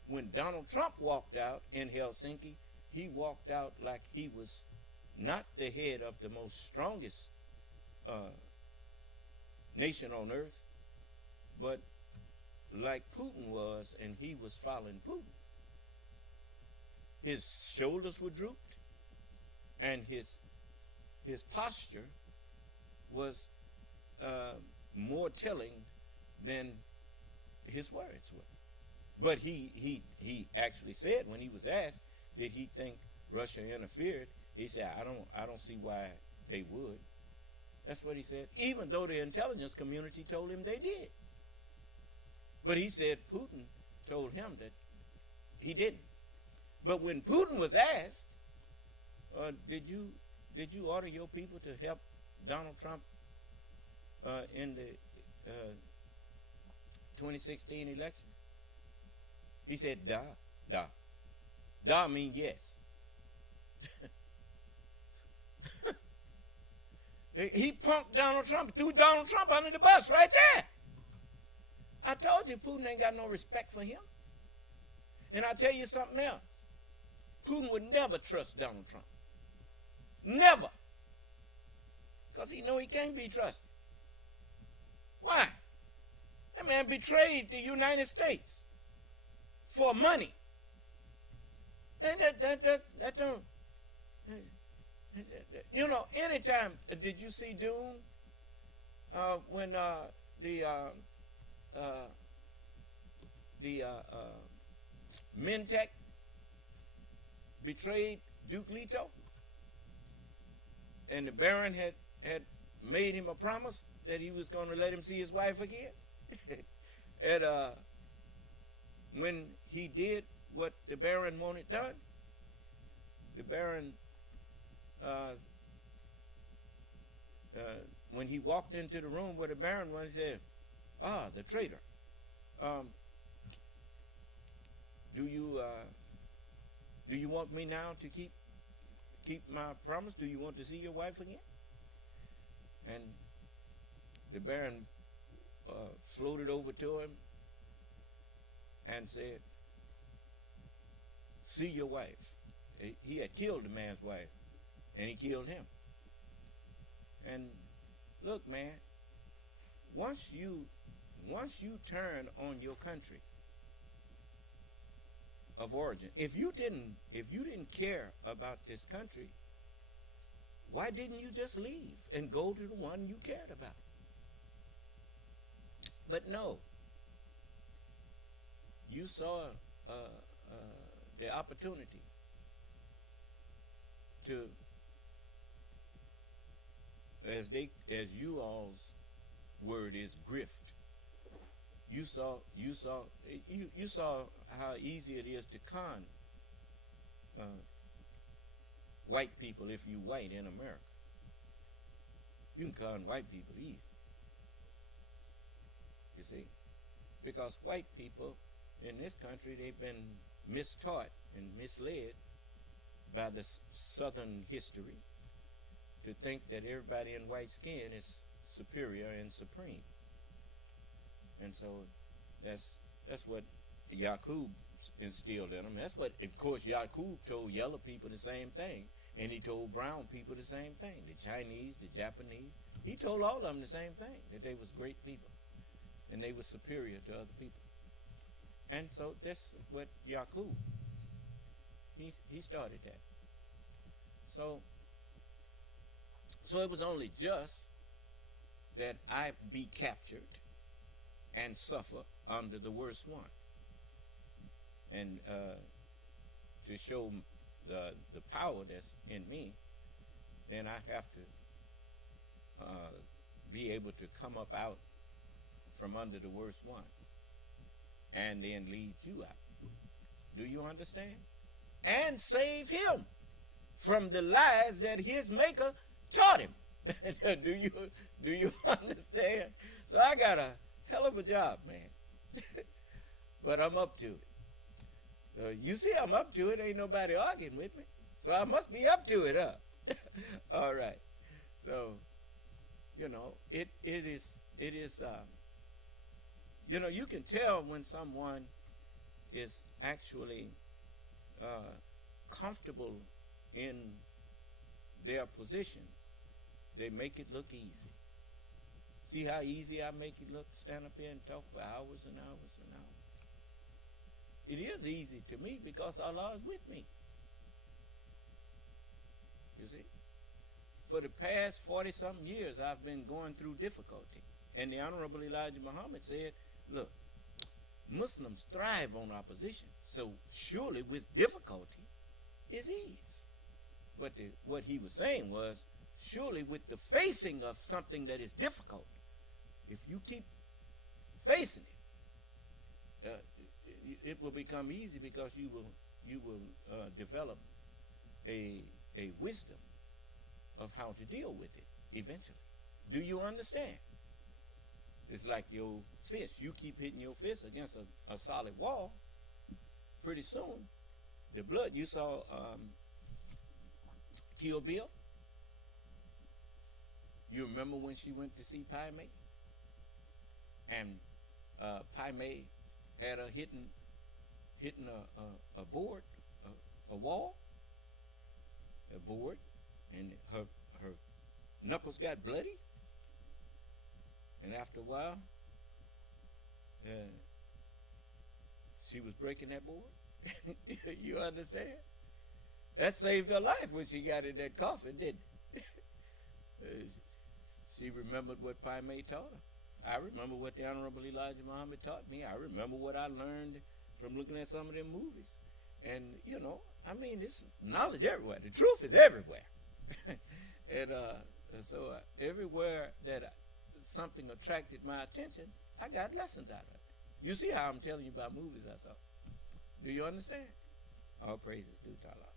When Donald Trump walked out in Helsinki, he walked out like he was not the head of the most strongest nation on earth, but like Putin was, and he was following Putin. His shoulders were drooped, and his posture was more telling than his words were. But he actually said, when he was asked, did he think Russia interfered? He said, I don't see why they would. That's what he said, even though the intelligence community told him they did. But he said Putin told him that he didn't. But when Putin was asked, did you order your people to help Donald Trump in the 2016 election? He said, da. Da means yes. He punked Donald Trump, threw Donald Trump under the bus right there. I told you Putin ain't got no respect for him. And I'll tell you something else. Putin would never trust Donald Trump. Never. Because he know he can't be trusted. Why? That man betrayed the United States for money. And that don't... You know, anytime, did you see Dune? when the Mintech betrayed Duke Leto, and the Baron had made him a promise that he was going to let him see his wife again. And when he did what the Baron wanted done, the Baron, when he walked into the room where the Baron was, he said, "Ah, the traitor. Do you want me now to keep my promise? Do you want to see your wife again?" And the Baron floated over to him and said, "See your wife." He had killed the man's wife, and he killed him. And look, man, once you turn on your country of origin, if you didn't care about this country, why didn't you just leave and go to the one you cared about? But no, you saw the opportunity to, as you all's word is, grift. You saw how easy it is to con white people if you white in America. You can con white people easy. You see, because white people in this country, they've been mistaught and misled by the Southern history to think that everybody in white skin is superior and supreme. And so that's what Yaqub instilled in them. That's what, of course, Yaqub told yellow people the same thing, and he told brown people the same thing, the Chinese, the Japanese. He told all of them the same thing, that they was great people and they were superior to other people. And so that's what Yaqub, he started that. So it was only just that I be captured and suffer under the worst one. And to show the power that's in me, then I have to be able to come up out from under the worst one and then lead you out. Do you understand? And save him from the lies that his maker taught him. Do you understand? So I got a hell of a job, man. But I'm up to it. You see I'm up to it. Ain't nobody arguing with me. So I must be up to it, huh? All right. So, it is you can tell when someone is actually comfortable in their position. They make it look easy. See how easy I make it look? Stand up here and talk for hours and hours and hours. It is easy to me because Allah is with me. You see? For the past 40-something years, I've been going through difficulty. And the Honorable Elijah Muhammad said, look, Muslims thrive on opposition. So surely with difficulty is ease. But what he was saying was, surely with the facing of something that is difficult, if you keep facing it, it will become easy because you will develop a wisdom of how to deal with it eventually. Do you understand? It's like your fist. You keep hitting your fist against a solid wall. Pretty soon, the blood. You saw Kill Bill. You remember when she went to see Pai Mei? And Pai Mei had her hitting a board, a wall, a board, and her knuckles got bloody. And after a while, she was breaking that board. You understand? That saved her life when she got in that coffin, didn't it? She remembered what Pai Mei taught her. I remember what the Honorable Elijah Muhammad taught me. I remember what I learned from looking at some of them movies. And, you know, I mean, it's knowledge everywhere. The truth is everywhere. And so everywhere that something attracted my attention, I got lessons out of it. You see how I'm telling you about movies I saw. Do you understand? All praises due to Allah.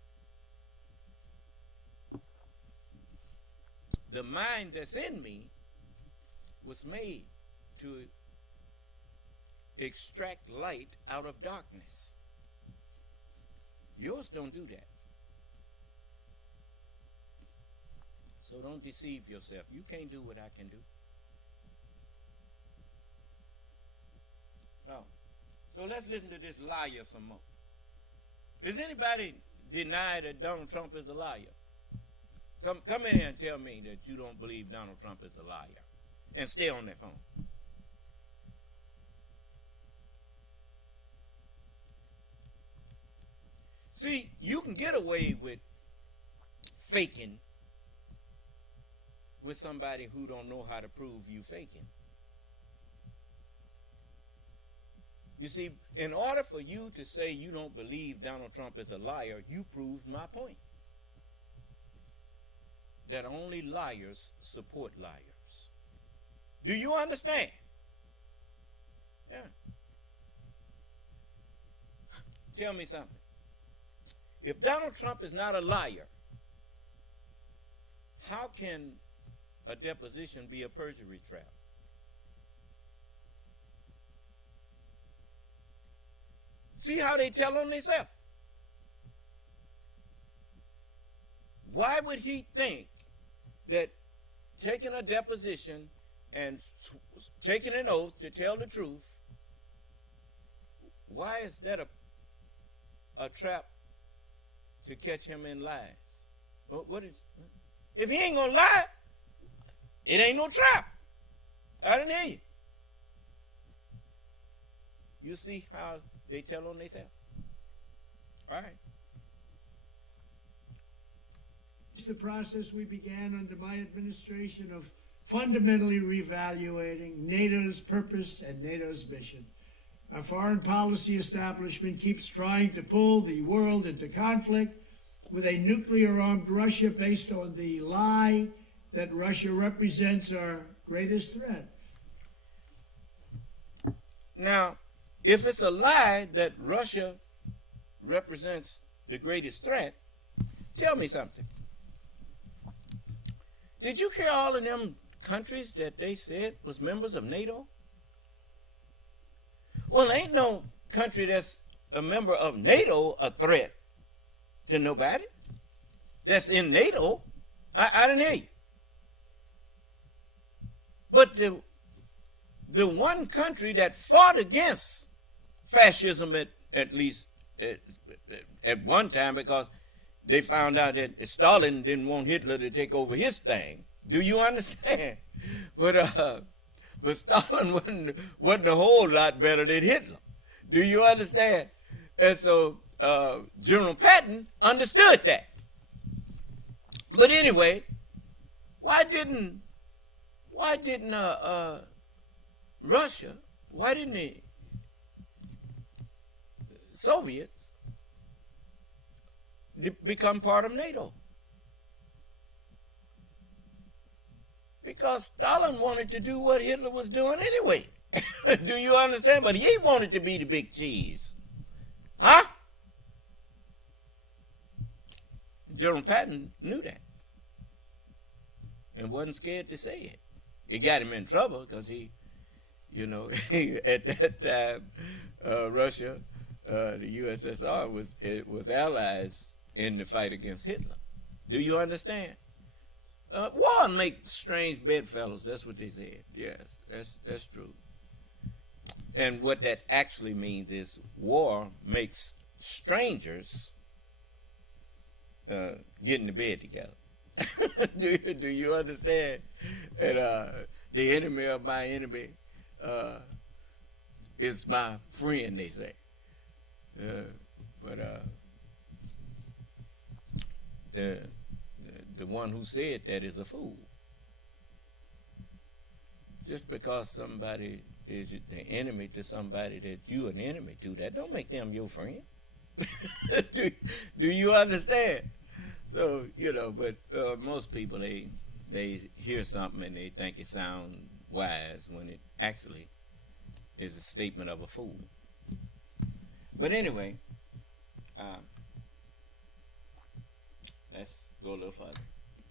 The mind that's in me was made to extract light out of darkness. Yours don't do that. So don't deceive yourself. You can't do what I can do. So let's listen to this liar some more. Does anybody deny that Donald Trump is a liar? Come in here and tell me that you don't believe Donald Trump is a liar. And stay on that phone. See, you can get away with faking with somebody who don't know how to prove you faking. You see, in order for you to say you don't believe Donald Trump is a liar, you proved my point. That only liars support liars. Do you understand? Yeah. Tell me something. If Donald Trump is not a liar, how can a deposition be a perjury trial? See how they tell on themselves. Why would he think that taking a deposition and taking an oath to tell the truth, why is that a trap to catch him in lies? What is? If he ain't gonna lie, it ain't no trap. I didn't hear you. You see how they tell on themselves? All right. It's the process we began under my administration of fundamentally reevaluating NATO's purpose and NATO's mission. Our foreign policy establishment keeps trying to pull the world into conflict with a nuclear-armed Russia based on the lie that Russia represents our greatest threat. Now, if it's a lie that Russia represents the greatest threat, tell me something. Did you hear all of them countries that they said was members of NATO? Well, ain't no country that's a member of NATO a threat to nobody that's in NATO. I didn't hear you. But the one country that fought against fascism at least at one time, because they found out that Stalin didn't want Hitler to take over his thing. Do you understand? But Stalin wasn't a whole lot better than Hitler. Do you understand? And so General Patton understood that. But anyway, why didn't Russia, why didn't the Soviets become part of NATO? Because Stalin wanted to do what Hitler was doing anyway. Do you understand? But he wanted to be the big cheese. Huh? General Patton knew that and wasn't scared to say it. It got him in trouble because he, you know, at that time, Russia, the USSR was allies in the fight against Hitler. Do you understand? War make strange bedfellows. That's what they said. Yes, that's true. And what that actually means is war makes strangers get into bed together. Do you understand? And the enemy of my enemy is my friend, they say. But the one who said that is a fool. just because somebody is the enemy to somebody that you an enemy to, that don't make them your friend. do you understand? So, but most people, they hear something and they think it sounds wise when it actually is a statement of a fool. But anyway, let's go a little further.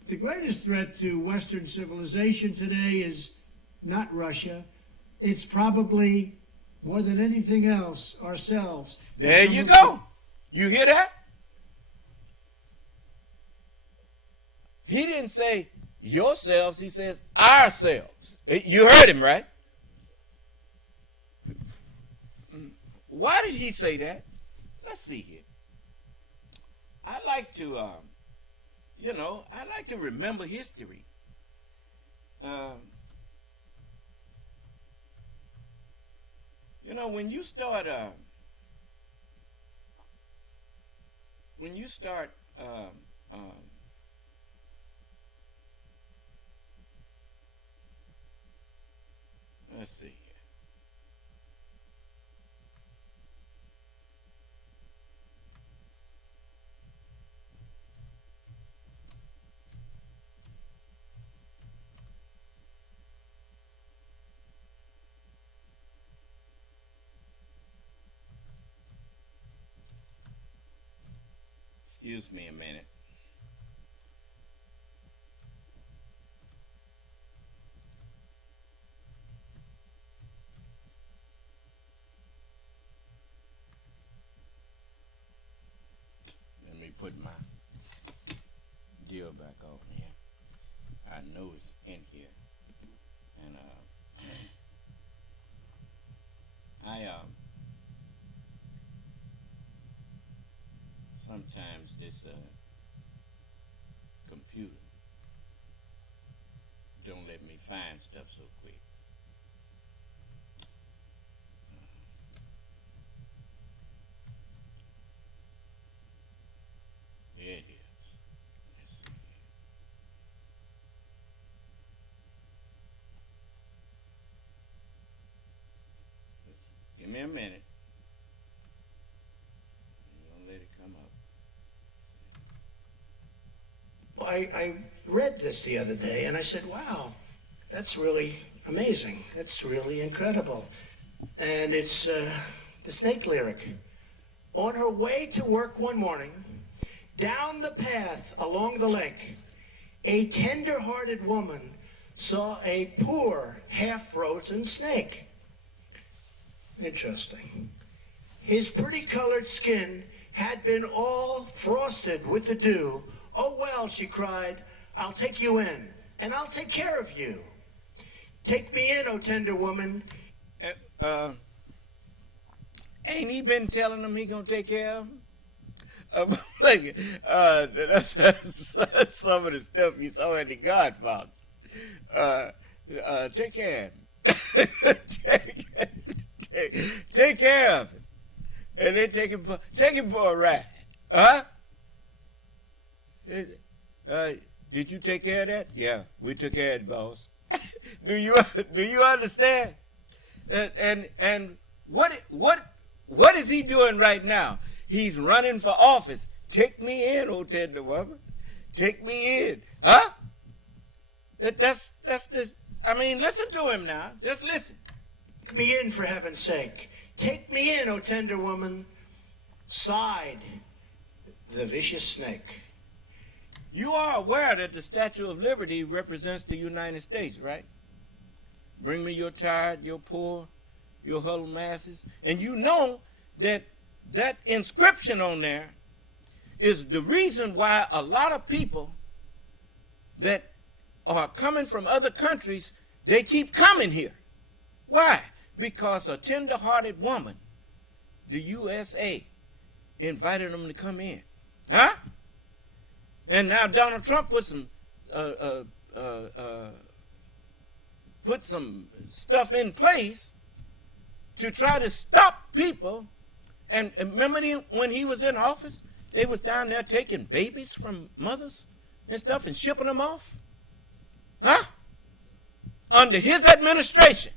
The greatest threat to Western civilization today is not Russia. It's probably, more than anything else, ourselves. There you go. You hear that? He didn't say yourselves, he says ourselves. You heard him, right? Why did he say that? Let's see here. I like to, I like to remember history. When you start, let's see here. Excuse me a minute. Let me put my deal back on here. I know it's in here. And sometimes this computer don't let me find stuff so quick. There it is. Let's see here. Give me a minute. I read this the other day and I said, wow, that's really amazing. That's really incredible. And it's the snake lyric. On her way to work one morning, down the path along the lake, a tender-hearted woman saw a poor half-frozen snake. Interesting. His pretty colored skin had been all frosted with the dew. Oh, well, she cried, I'll take you in, and I'll take care of you. Take me in, oh tender woman. Ain't he been telling him he gonna take care of him? That's some of the stuff you saw in The Godfather. Take care of him. take care of him. And then take him for a ride. Huh? Did you take care of that? Yeah, we took care of it, boss. Do you understand? And what is he doing right now? He's running for office. Take me in, oh tender woman. Take me in, huh? That's this. I mean, listen to him now. Just listen. Take me in, for heaven's sake. Take me in, oh tender woman. Sighed the vicious snake. You are aware that the Statue of Liberty represents the United States, right? Bring me your tired, your poor, your huddled masses. And you know that that inscription on there is the reason why a lot of people that are coming from other countries, they keep coming here. Why? Because a tender-hearted woman, the USA, invited them to come in. Huh? And now Donald Trump put some stuff in place to try to stop people. And remember when he was in office, they was down there taking babies from mothers and stuff and shipping them off? Huh? under his administration.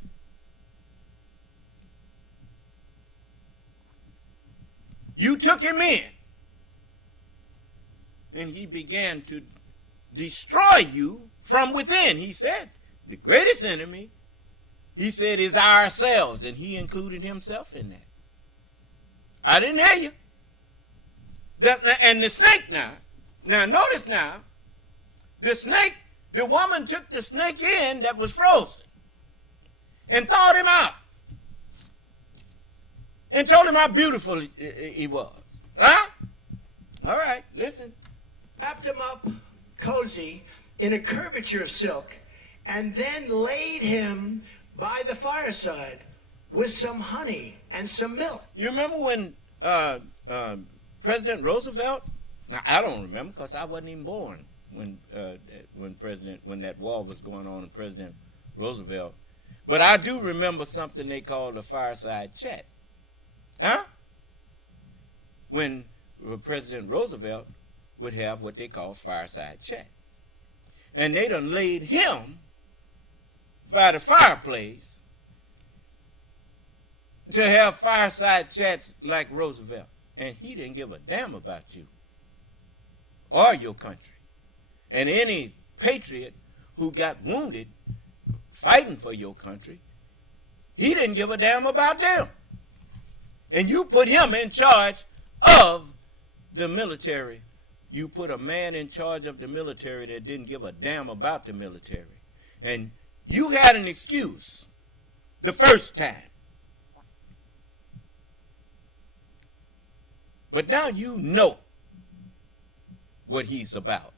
You took him in, and he began to destroy you from within. He said, the greatest enemy, he said, is ourselves, and he included himself in that. I didn't hear you. And the snake now notice now, the snake, the woman took the snake in that was frozen and thawed him out and told him how beautiful he was. Huh? All right, listen. Wrapped him up cozy in a curvature of silk and then laid him by the fireside with some honey and some milk. You remember when President Roosevelt, now I don't remember because I wasn't even born when that war was going on and President Roosevelt, but I do remember something they called a fireside chat. Huh? When President Roosevelt would have what they call fireside chats. And they done laid him by the fireplace to have fireside chats like Roosevelt. And he didn't give a damn about you or your country. And any patriot who got wounded fighting for your country, he didn't give a damn about them. And you put him in charge of the military. You put a man in charge of the military that didn't give a damn about the military. And you had an excuse the first time. But now you know what he's about.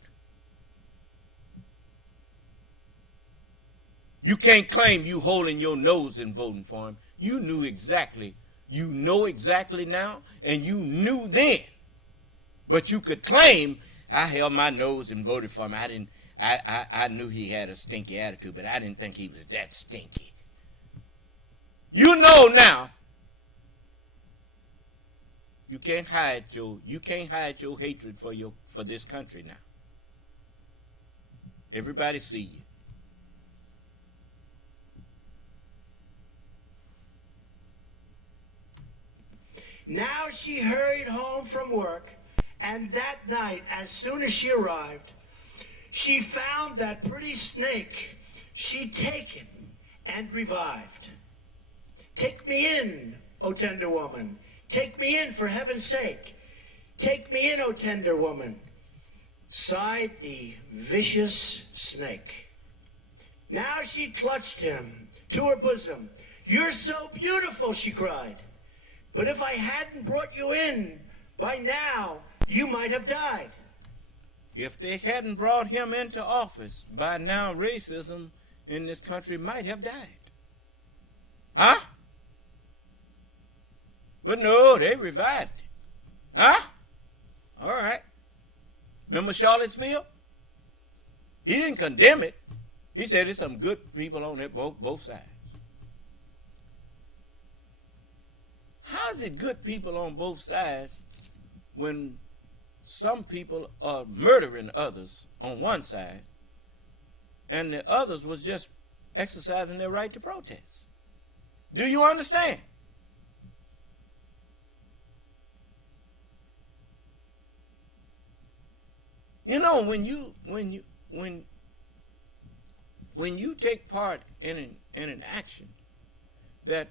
You can't claim you holding your nose and voting for him. You knew exactly. You know exactly now, and you knew then. But you could claim, I held my nose and voted for him. I knew he had a stinky attitude, but I didn't think he was that stinky. You know now. You can't hide your hatred for this country now. Everybody see you. Now she hurried home from work, and that night, as soon as she arrived, she found that pretty snake she'd taken and revived. Take me in, O tender woman. Take me in, for heaven's sake. Take me in, O tender woman, sighed the vicious snake. Now she clutched him to her bosom. You're so beautiful, she cried. But if I hadn't brought you in, by now, you might have died. If they hadn't brought him into office, by now racism in this country might have died. Huh? But no, they revived it. Huh? All right. Remember Charlottesville? He didn't condemn it. He said there's some good people on it, both sides. How is it good people on both sides when some people are murdering others on one side and the others was just exercising their right to protest? Do you understand? You know, when you take part in an action that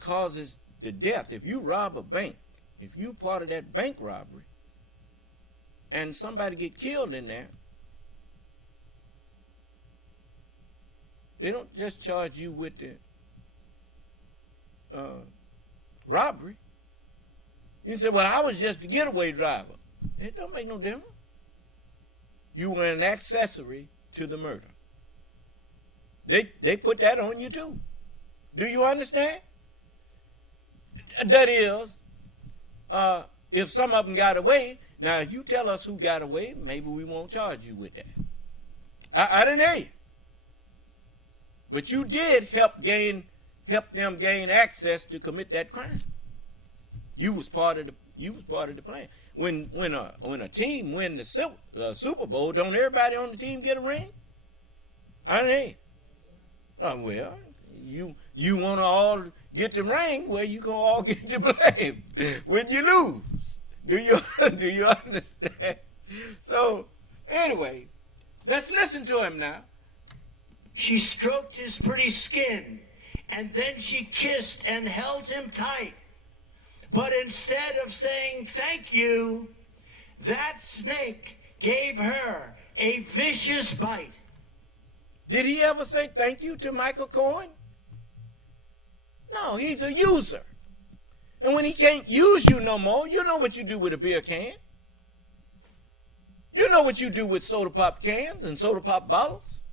causes the death, if you rob a bank, if you part of that bank robbery, and somebody get killed in there, they don't just charge you with the robbery. You say, well, I was just a getaway driver. It don't make no difference. You were an accessory to the murder. They put that on you too. Do you understand? That is, if some of them got away, now if you tell us who got away, maybe we won't charge you with that. I didn't hear you. But you did help them gain access to commit that crime. You was part of the plan. When a team win the Super Bowl, don't everybody on the team get a ring? I mean, well, you want to all get the ring, well, you gonna all get the blame when you lose. Do you understand? So anyway, let's listen to him now. She stroked his pretty skin, and then she kissed and held him tight. But instead of saying thank you, that snake gave her a vicious bite. Did he ever say thank you to Michael Cohen? No, he's a user. And when he can't use you no more, you know what you do with a beer can. You know what you do with soda pop cans and soda pop bottles.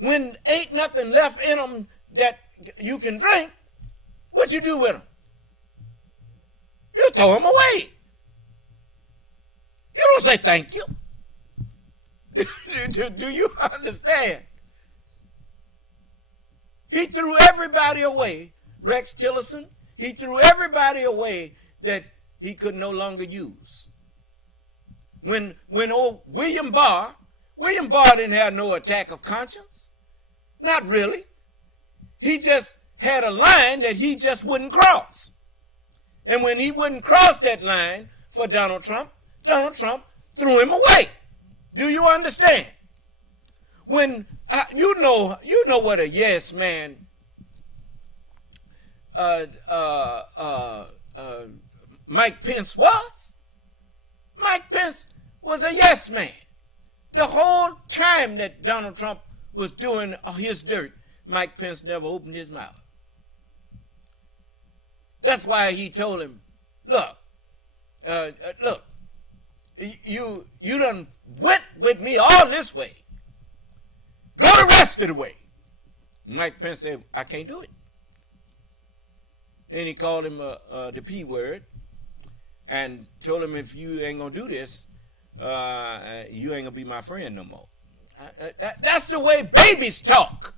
When ain't nothing left in them that you can drink, what you do with them? You throw them away. You don't say thank you. Do you understand? He threw everybody away. Rex Tillerson, he threw everybody away that he could no longer use. When old William Barr didn't have no attack of conscience. Not really. He just had a line that he just wouldn't cross. And when he wouldn't cross that line for Donald Trump threw him away. Do you understand? When you know what a yes man Mike Pence was? Mike Pence was a yes man. The whole time that Donald Trump was doing his dirt, Mike Pence never opened his mouth. That's why he told him, look, you done went with me all this way. Go the rest of the way. Mike Pence said, I can't do it. Then he called him the P word and told him, if you ain't going to do this, you ain't going to be my friend no more. That's the way babies talk.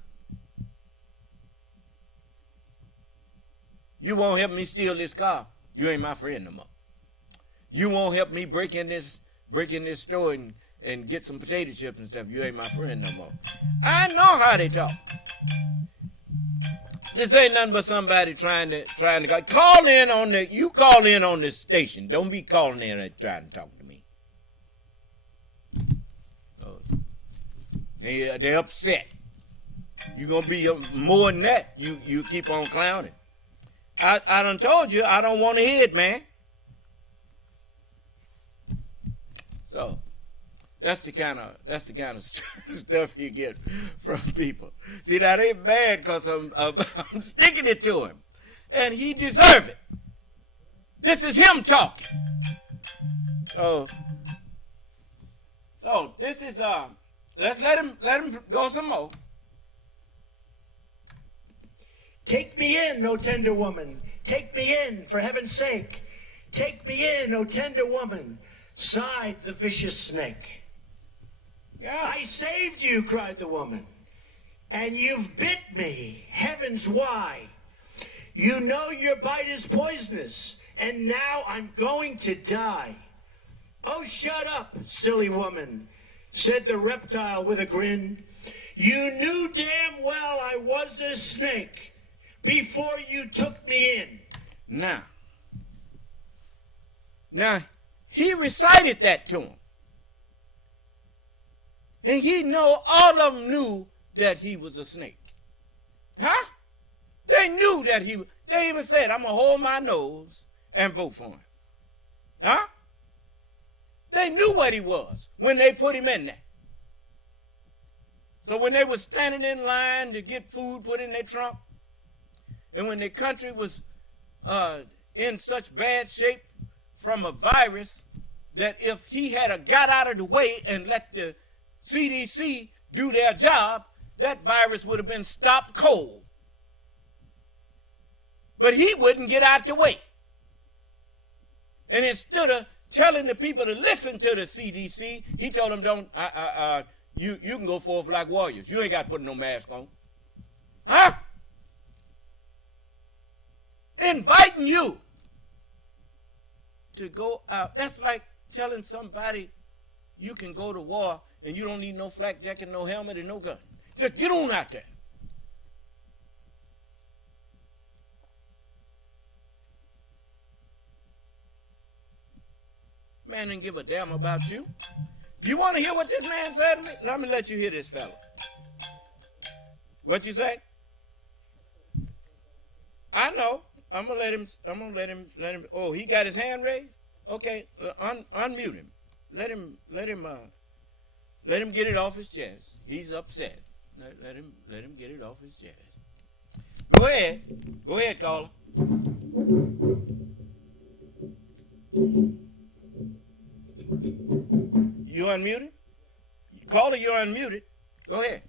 You won't help me steal this car, you ain't my friend no more. You won't help me break in this store and get some potato chips and stuff, you ain't my friend no more. I know how they talk. This ain't nothing but somebody trying to call in on this station. Don't be calling in and trying to talk to me. They're upset. You're gonna be more than that. You keep on clowning. I done told you I don't want to hear it, man. So that's the kind of stuff you get from people. See, that ain't bad because I'm sticking it to him, and he deserves it. This is him talking. So this is let's let him go some more. Take me in, O tender woman. Take me in, for heaven's sake. Take me in, O tender woman, sighed the vicious snake. Yeah. I saved you, cried the woman, and you've bit me. Heavens, why? You know your bite is poisonous, and now I'm going to die. Oh, shut up, silly woman, said the reptile with a grin. You knew damn well I was a snake before you took me in. Now, he recited that to him. And he know all of them knew that he was a snake. Huh? They knew that they even said, I'm going to hold my nose and vote for him. Huh? They knew what he was when they put him in there. So when they were standing in line to get food put in their trunk, and when the country was in such bad shape from a virus that if he had got out of the way and let the CDC do their job, that virus would have been stopped cold. But he wouldn't get out the way. And instead of telling the people to listen to the CDC, he told them, you can go forth like warriors. You ain't got to put no mask on. Huh? Inviting you to go out. That's like telling somebody you can go to war And you don't need no flak jacket, no helmet, and no gun. Just get on out there. Man didn't give a damn about you. You want to hear what this man said to me? Let me let you hear this fella. What you say? I know. I'm gonna let him. Oh, he got his hand raised? Okay, unmute him. Let him get it off his chest. He's upset. Let him get it off his chest. Go ahead, caller. You unmuted? Caller, you're unmuted. Go ahead.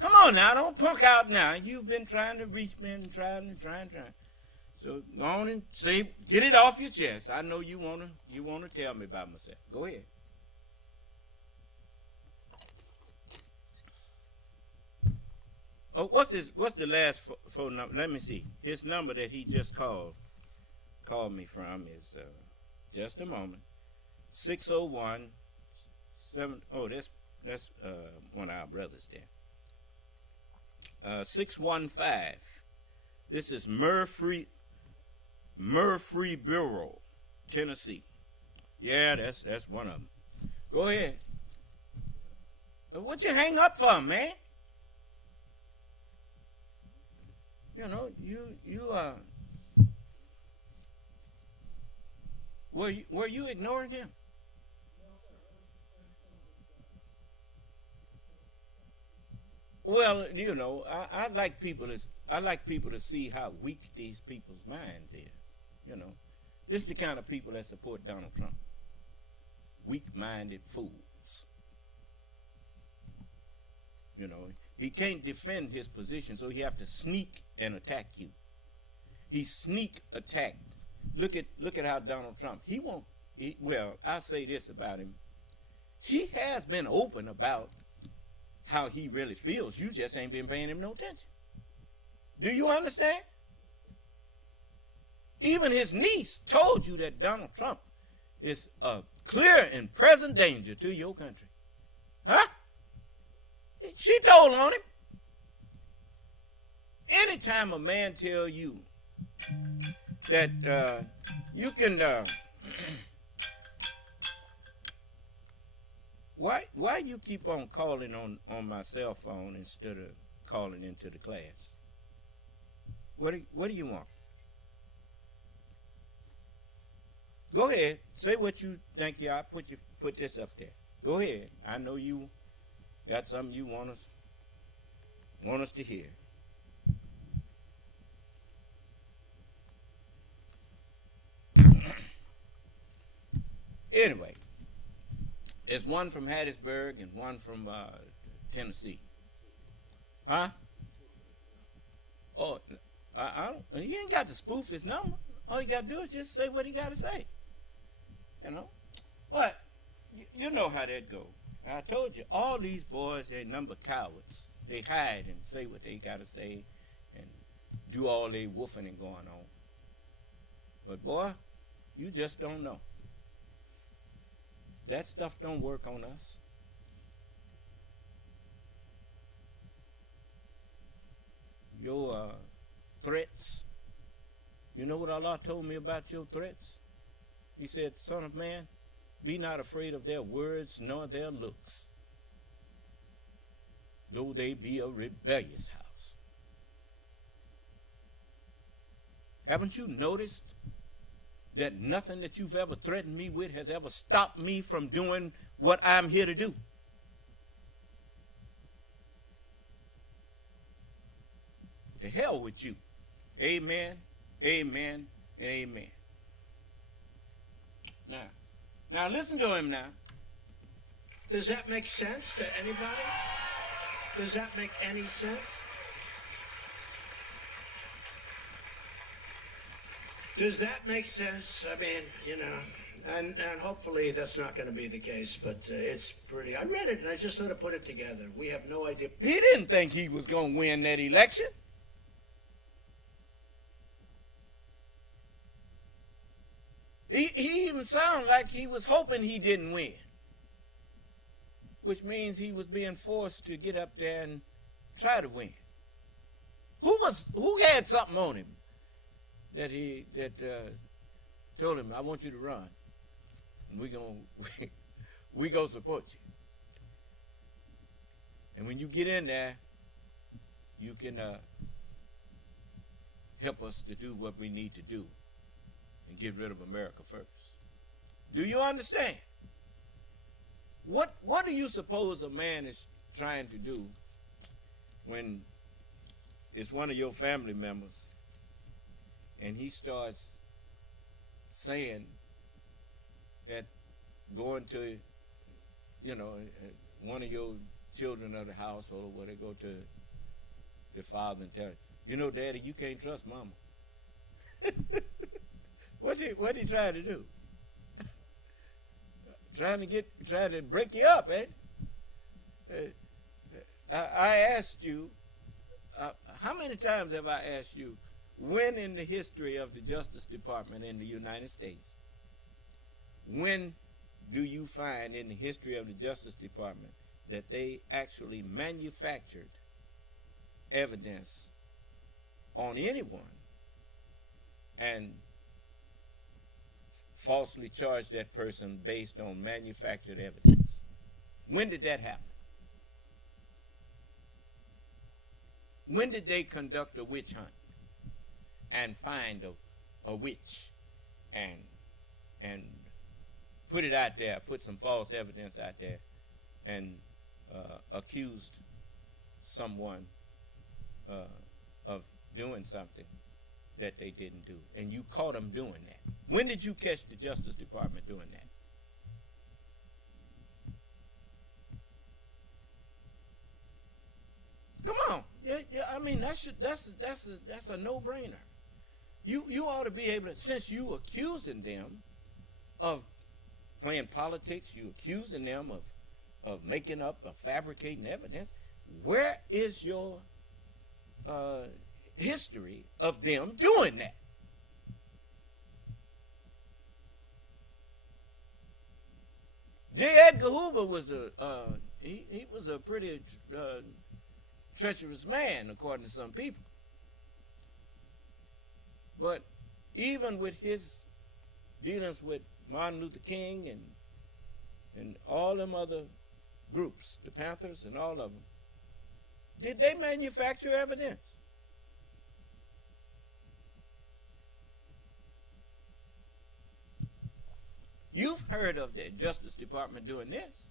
Come on now, don't punk out now. You've been trying to reach me and trying. So go on and say, get it off your chest. I know you wanna tell me about myself. Go ahead. Oh, what's the last phone number? Let me see. His number that he just called me from is just a moment. 601 7. Oh, that's one of our brothers there. 615. This is Murfreesboro, Tennessee. Yeah, that's one of them. Go ahead. What you hang up for, man? You know, you were you ignoring him? Well, you know, I like people to see how weak these people's minds is. You know, this is the kind of people that support Donald Trump. Weak-minded fools. You know, he can't defend his position, so he have to sneak and attack you. He sneak attacked. Look at how Donald Trump. Well, I'll say this about him. He has been open about how he really feels. You just ain't been paying him no attention. Do you understand? Even his niece told you that Donald Trump is a clear and present danger to your country. Huh? She told on him. Anytime a man tell you that you can why you keep on calling on my cell phone instead of calling into the class? What do you want? Go ahead, say what you think. I put this up there. Go ahead. I know you got something you want us to hear. Anyway, there's one from Hattiesburg and one from Tennessee. Huh? Oh, I don't. He ain't got to spoof his number. All he got to do is just say what he got to say. You know, but you know how that goes. I told you, all these boys ain't number cowards. They hide and say what they got to say and do all they woofing and going on. But boy, you just don't know. That stuff don't work on us. Your threats. You know what Allah told me about your threats? He said, "Son of man, be not afraid of their words nor their looks, though they be a rebellious house." Haven't you noticed that nothing that you've ever threatened me with has ever stopped me from doing what I'm here to do? To hell with you. Amen, amen, and amen. Now listen to him now. Does that make sense to anybody? Does that make any sense? Does that make sense? I mean, you know, and hopefully that's not going to be the case, but it's pretty. I read it and I just sort of put it together. We have no idea. He didn't think he was going to win that election. He even sounded like he was hoping he didn't win. which means he was being forced to get up there and try to win. Who had something on him that told him, I want you to run, and we gonna support you. And when you get in there, you can help us to do what we need to do and get rid of America first. Do you understand? What do you suppose a man is trying to do when it's one of your family members and he starts saying that going to, one of your children of the household, where they go to the father and tell him, Daddy, you can't trust Mama. What he trying to do? Trying to break you up, eh? I asked you, how many times have I asked you, when in the history of the Justice Department in the United States, when do you find in the history of the Justice Department that they actually manufactured evidence on anyone and falsely charged that person based on manufactured evidence? When did that happen? When did they conduct a witch hunt and find a witch and put it out there, put some false evidence out there, and accused someone of doing something that they didn't do, and you caught them doing that? When did you catch the Justice Department doing that? Come on, I mean that's a no-brainer. You ought to be able to, since you accusing them of playing politics, you accusing them of making up, of fabricating evidence. Where is your history of them doing that? J. Edgar Hoover was he was a pretty treacherous man, according to some people. But even with his dealings with Martin Luther King and all them other groups, the Panthers and all of them, did they manufacture evidence? You've heard of the Justice Department doing this.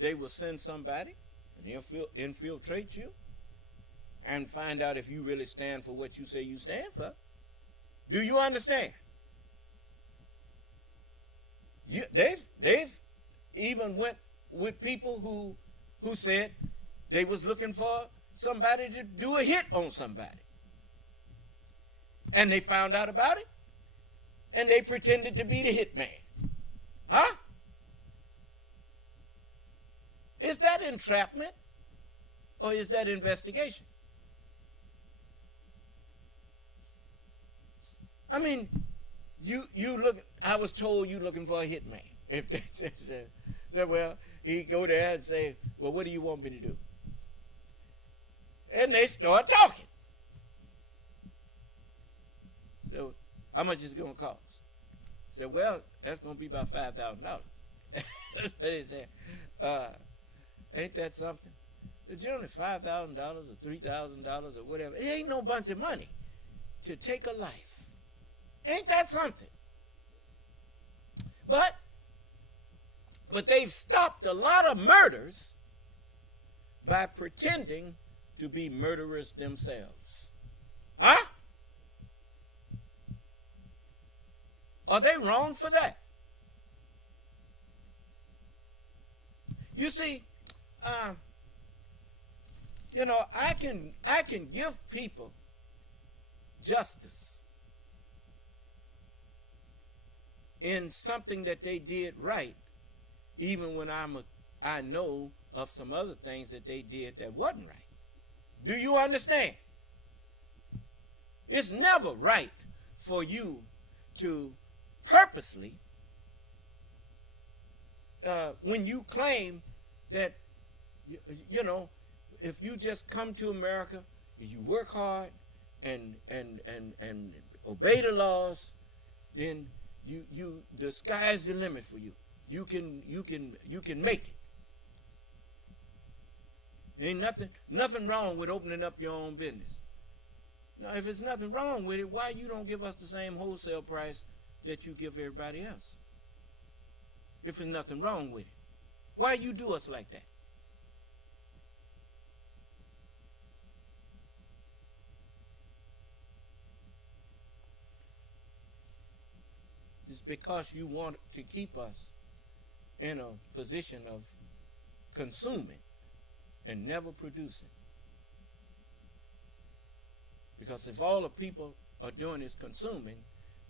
They will send somebody and infiltrate you and find out if you really stand for what you say you stand for. Do you understand? They've even went with people who said they was looking for somebody to do a hit on somebody. And they found out about it, and they pretended to be the hit man. Huh? Is that entrapment, or is that investigation? I mean, you look. I was told you looking for a hit man. If they said, well, he go there and say, well, what do you want me to do? And they start talking. So, how much is it going to cost? Said, well, that's going to be about $5,000. That's what they said. Ain't that something? It's generally $5,000 or $3,000 or whatever. It ain't no bunch of money to take a life. Ain't that something? But they've stopped a lot of murders by pretending to be murderers themselves. Huh? Are they wrong for that? You see, I can give people justice in something that they did right, even when I know of some other things that they did that wasn't right. Do you understand? It's never right for you to purposely when you claim that, you know, if you just come to America, you work hard and obey the laws, then the sky's the limit for you. You can make it. Ain't nothing wrong with opening up your own business. Now, if there's nothing wrong with it, why you don't give us the same wholesale price that you give everybody else? If there's nothing wrong with it, why you do us like that? It's because you want to keep us in a position of consuming and never producing. Because if all the people are doing is consuming,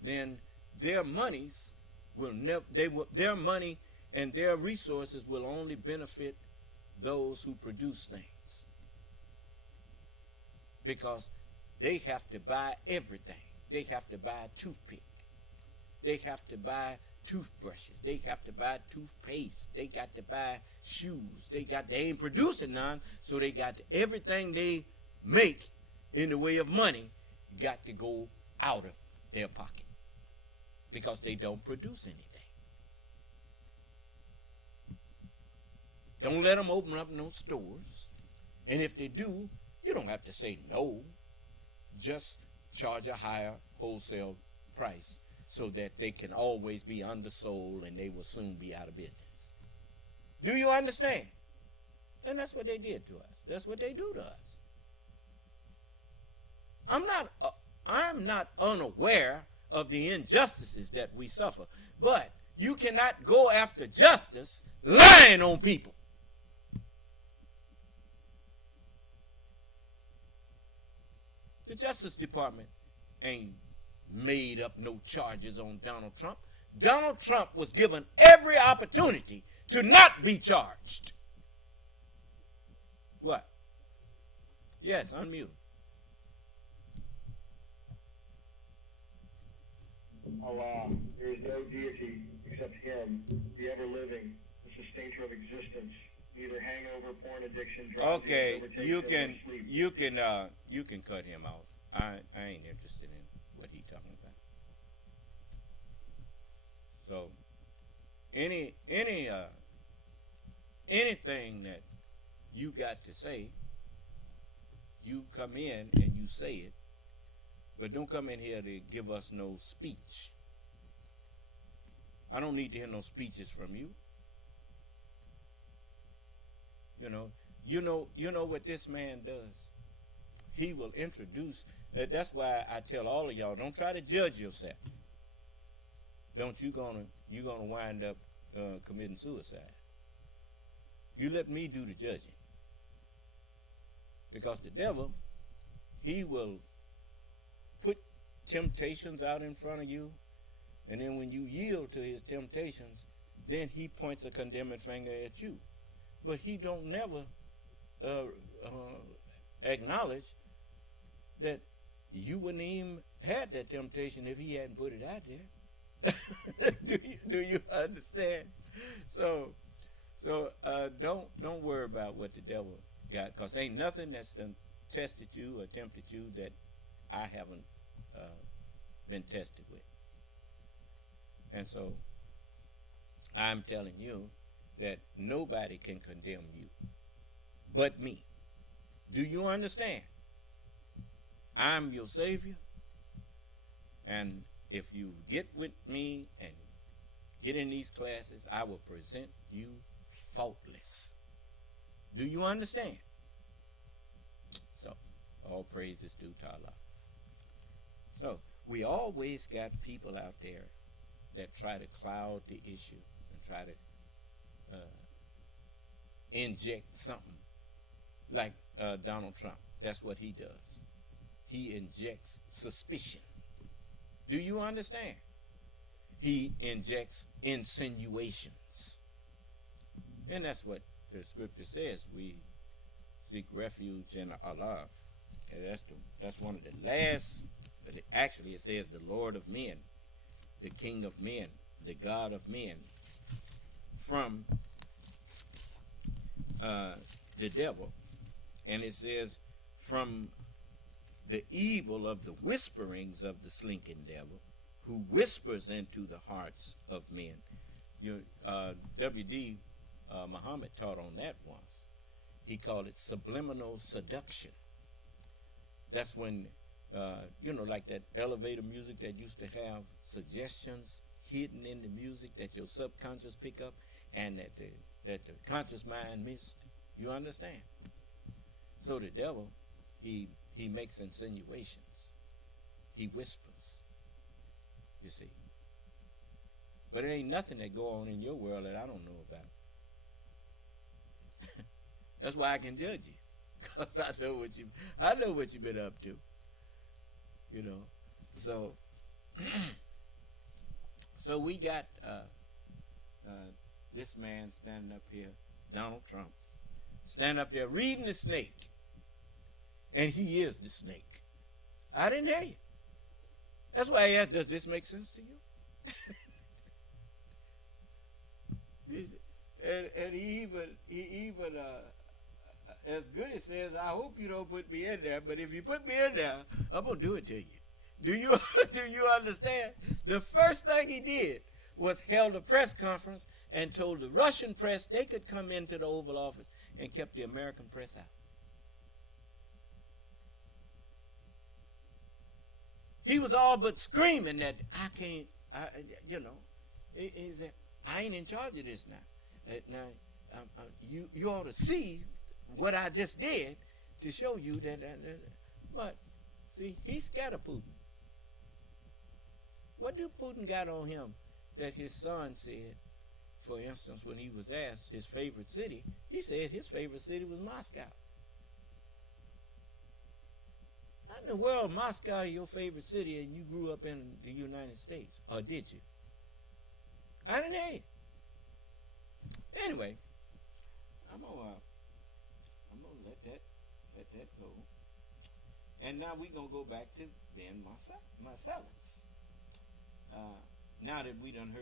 then their monies will never, their money and their resources will only benefit those who produce things. Because they have to buy everything. They have to buy a toothpick. They have to buy toothbrushes. They have to buy toothpaste. They got to buy shoes. They ain't producing none, so they got to, everything they make in the way of money got to go out of their pocket because they don't produce anything. Don't let them open up no stores. And if they do, you don't have to say no. Just charge a higher wholesale price so that they can always be undersold and they will soon be out of business. Do you understand? And that's what they did to us. That's what they do to us. I'm not unaware of the injustices that we suffer, but you cannot go after justice lying on people. The Justice Department ain't made up no charges on Donald Trump. Donald Trump was given every opportunity to not be charged. What? Yes, unmute. Allah, there is no deity except Him, the ever-living, the sustainer of existence. Neither hangover, porn addiction, drugs. Okay, you can cut him out. I ain't interested in what he's talking about. So anything that you got to say, you come in and you say it, but don't come in here to give us no speech. I don't need to hear no speeches from you. You know what this man does? He will introduce. That's why I tell all of y'all, don't try to judge yourself. You're gonna wind up committing suicide. You let me do the judging. Because the devil, he will put temptations out in front of you, and then when you yield to his temptations, then he points a condemning finger at you. But he don't never acknowledge that you wouldn't even had that temptation if he hadn't put it out there. Do you understand? So don't worry about what the devil got, because ain't nothing that's done tested you or tempted you that I haven't been tested with. And so I'm telling you that nobody can condemn you but me. Do you understand? I'm your Savior, and if you get with me and get in these classes, I will present you faultless. Do you understand? So, all praise is due to Allah. So, we always got people out there that try to cloud the issue and try to inject something like Donald Trump. That's what he does. He injects suspicion. Do you understand? He injects insinuations. And that's what the scripture says. We seek refuge in Allah. And that's one of the last, actually it says the Lord of men, the King of men, the God of men, from the devil, and it says, from the evil of the whisperings of the slinking devil, who whispers into the hearts of men. W.D. Muhammad taught on that once. He called it subliminal seduction. That's when, like that elevator music that used to have suggestions hidden in the music that your subconscious pick up and that the conscious mind missed. You understand? So the devil, he makes insinuations. He whispers. You see. But it ain't nothing that go on in your world that I don't know about. That's why I can judge you, because I know what you've been up to. So so we got this man standing up here, Donald Trump, standing up there reading the snake, and he is the snake. I didn't hear you. That's why I asked, does this make sense to you? And he even as good as says, I hope you don't put me in there, but if you put me in there, I'm gonna do it to you. Do you understand? The first thing he did was held a press conference and told the Russian press they could come into the Oval Office and kept the American press out. He was all but screaming that he said, I ain't in charge of this now. You ought to see what I just did to show you that. But see, he's scared of Putin. What do Putin got on him that his son said? For instance, when he was asked his favorite city, he said his favorite city was Moscow. How in the world Moscow is your favorite city and you grew up in the United States? Or did you? I didn't hear you. Anyway, I'm gonna let that go. And now we're gonna go back to Ben Marcellus. Now that we done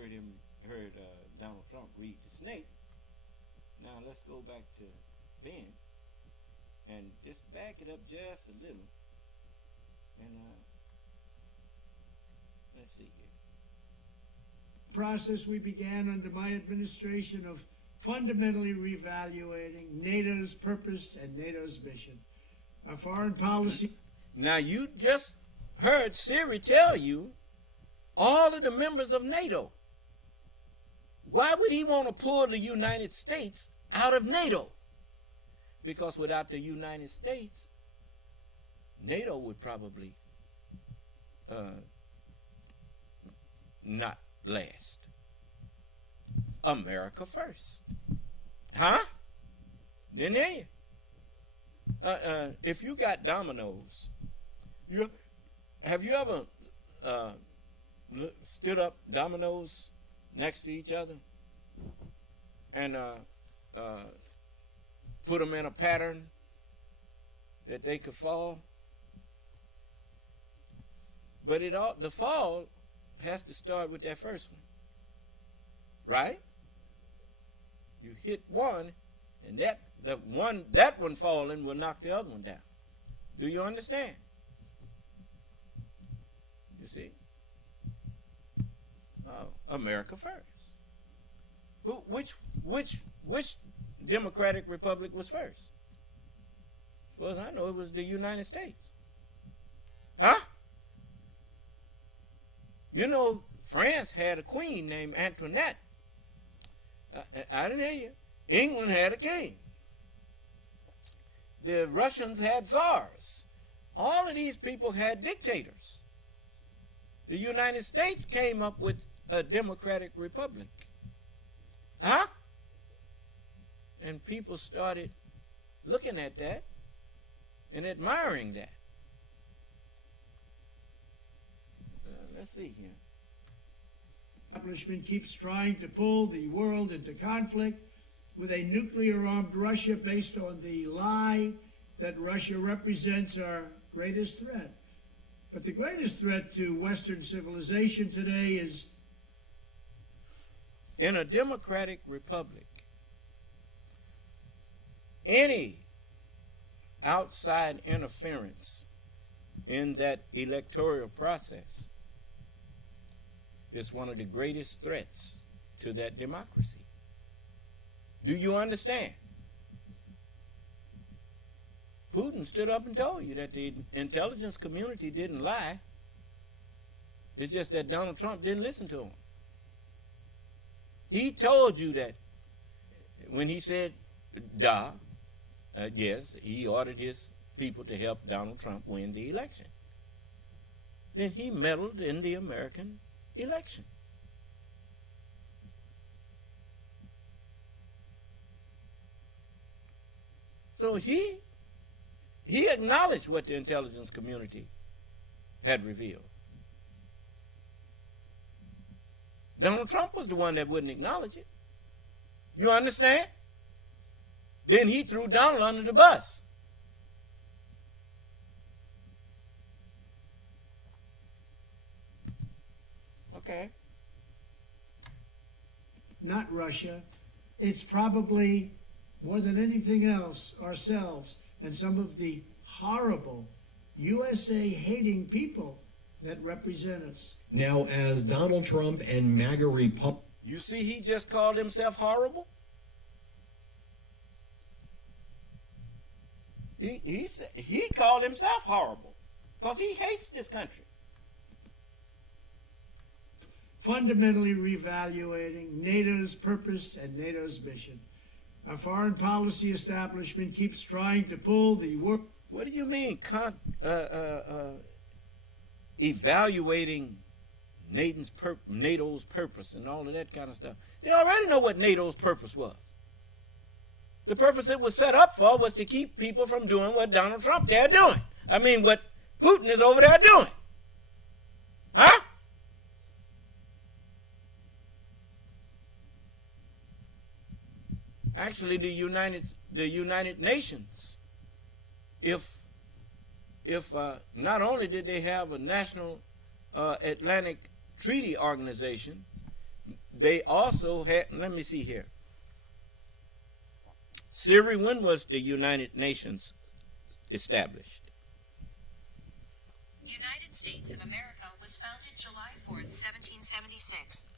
heard Donald Trump read the snake, now let's go back to Ben and just back it up just a little. And let's see here. Process we began under my administration of fundamentally reevaluating NATO's purpose and NATO's mission. Our foreign policy. Now you just heard Siri tell you all of the members of NATO. Why would he want to pull the United States out of NATO? Because without the United States, NATO would probably not last. America first. Huh? Didn't hear you. If you got dominoes, have you ever stood up dominoes next to each other and put them in a pattern that they could fall? But the fall has to start with that first one, right? You hit one, and that one falling will knock the other one down. Do you understand? You see? Oh, America first. Which Democratic Republic was first? As far as I know, it was the United States. Huh? You know, France had a queen named Antoinette. I didn't hear you. England had a king. The Russians had czars. All of these people had dictators. The United States came up with a democratic republic. Huh? And people started looking at that and admiring that. Let's see here. Establishment keeps trying to pull the world into conflict with a nuclear-armed Russia based on the lie that Russia represents our greatest threat. But the greatest threat to Western civilization today is In a democratic republic, any outside interference in that electoral process is one of the greatest threats to that democracy. Do you understand? Putin stood up and told you that the intelligence community didn't lie. It's just that Donald Trump didn't listen to him. He told you that when he said, yes, he ordered his people to help Donald Trump win the election. Then he meddled in the American election. So he acknowledged what the intelligence community had revealed. Donald Trump was the one that wouldn't acknowledge it. You understand? Then he threw Donald under the bus. Okay. Not Russia. It's probably, more than anything else, ourselves and some of the horrible USA-hating people that represent us. Now, as Donald Trump and MAGA Republicans... You see, he just called himself horrible? He called himself horrible because he hates this country. Fundamentally reevaluating NATO's purpose and NATO's mission. Our foreign policy establishment keeps trying to pull the work. What do you mean, evaluating NATO's purpose and all of that kind of stuff? They already know what NATO's purpose was. The purpose it was set up for was to keep people from doing what Donald Trump they're doing. I mean, what Putin is over there doing. Huh? Actually, the United Nations, if not only did they have a national Atlantic Treaty Organization, they also had, let me see here. Siri, when was the United Nations established? United States of America was founded July 4th, 1776.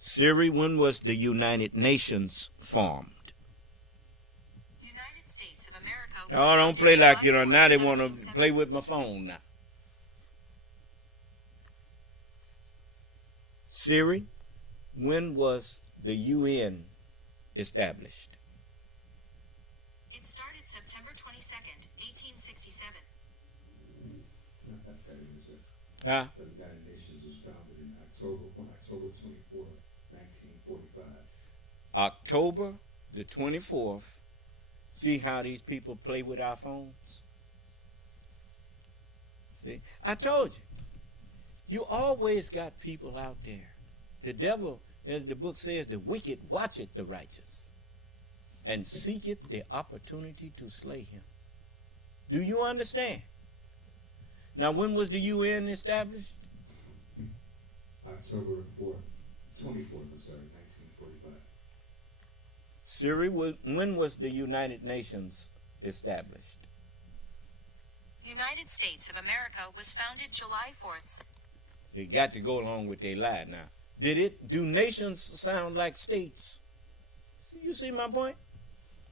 Siri, when was the United Nations formed? United States of America was Oh, don't play like, you know, now they want to play with my phone now. Siri, when was the UN established? It started September 22nd, 1867. Huh? The United Nations was founded on October 24th, 1945. October the 24th. See how these people play with our phones? See? I told you. You always got people out there. The devil, as the book says, the wicked watcheth the righteous and seeketh the opportunity to slay him. Do you understand? Now, when was the UN established? October 24th, 1945. Siri, when was the United Nations established? United States of America was founded July 4th. They got to go along with their lie now. Do nations sound like states? You see my point?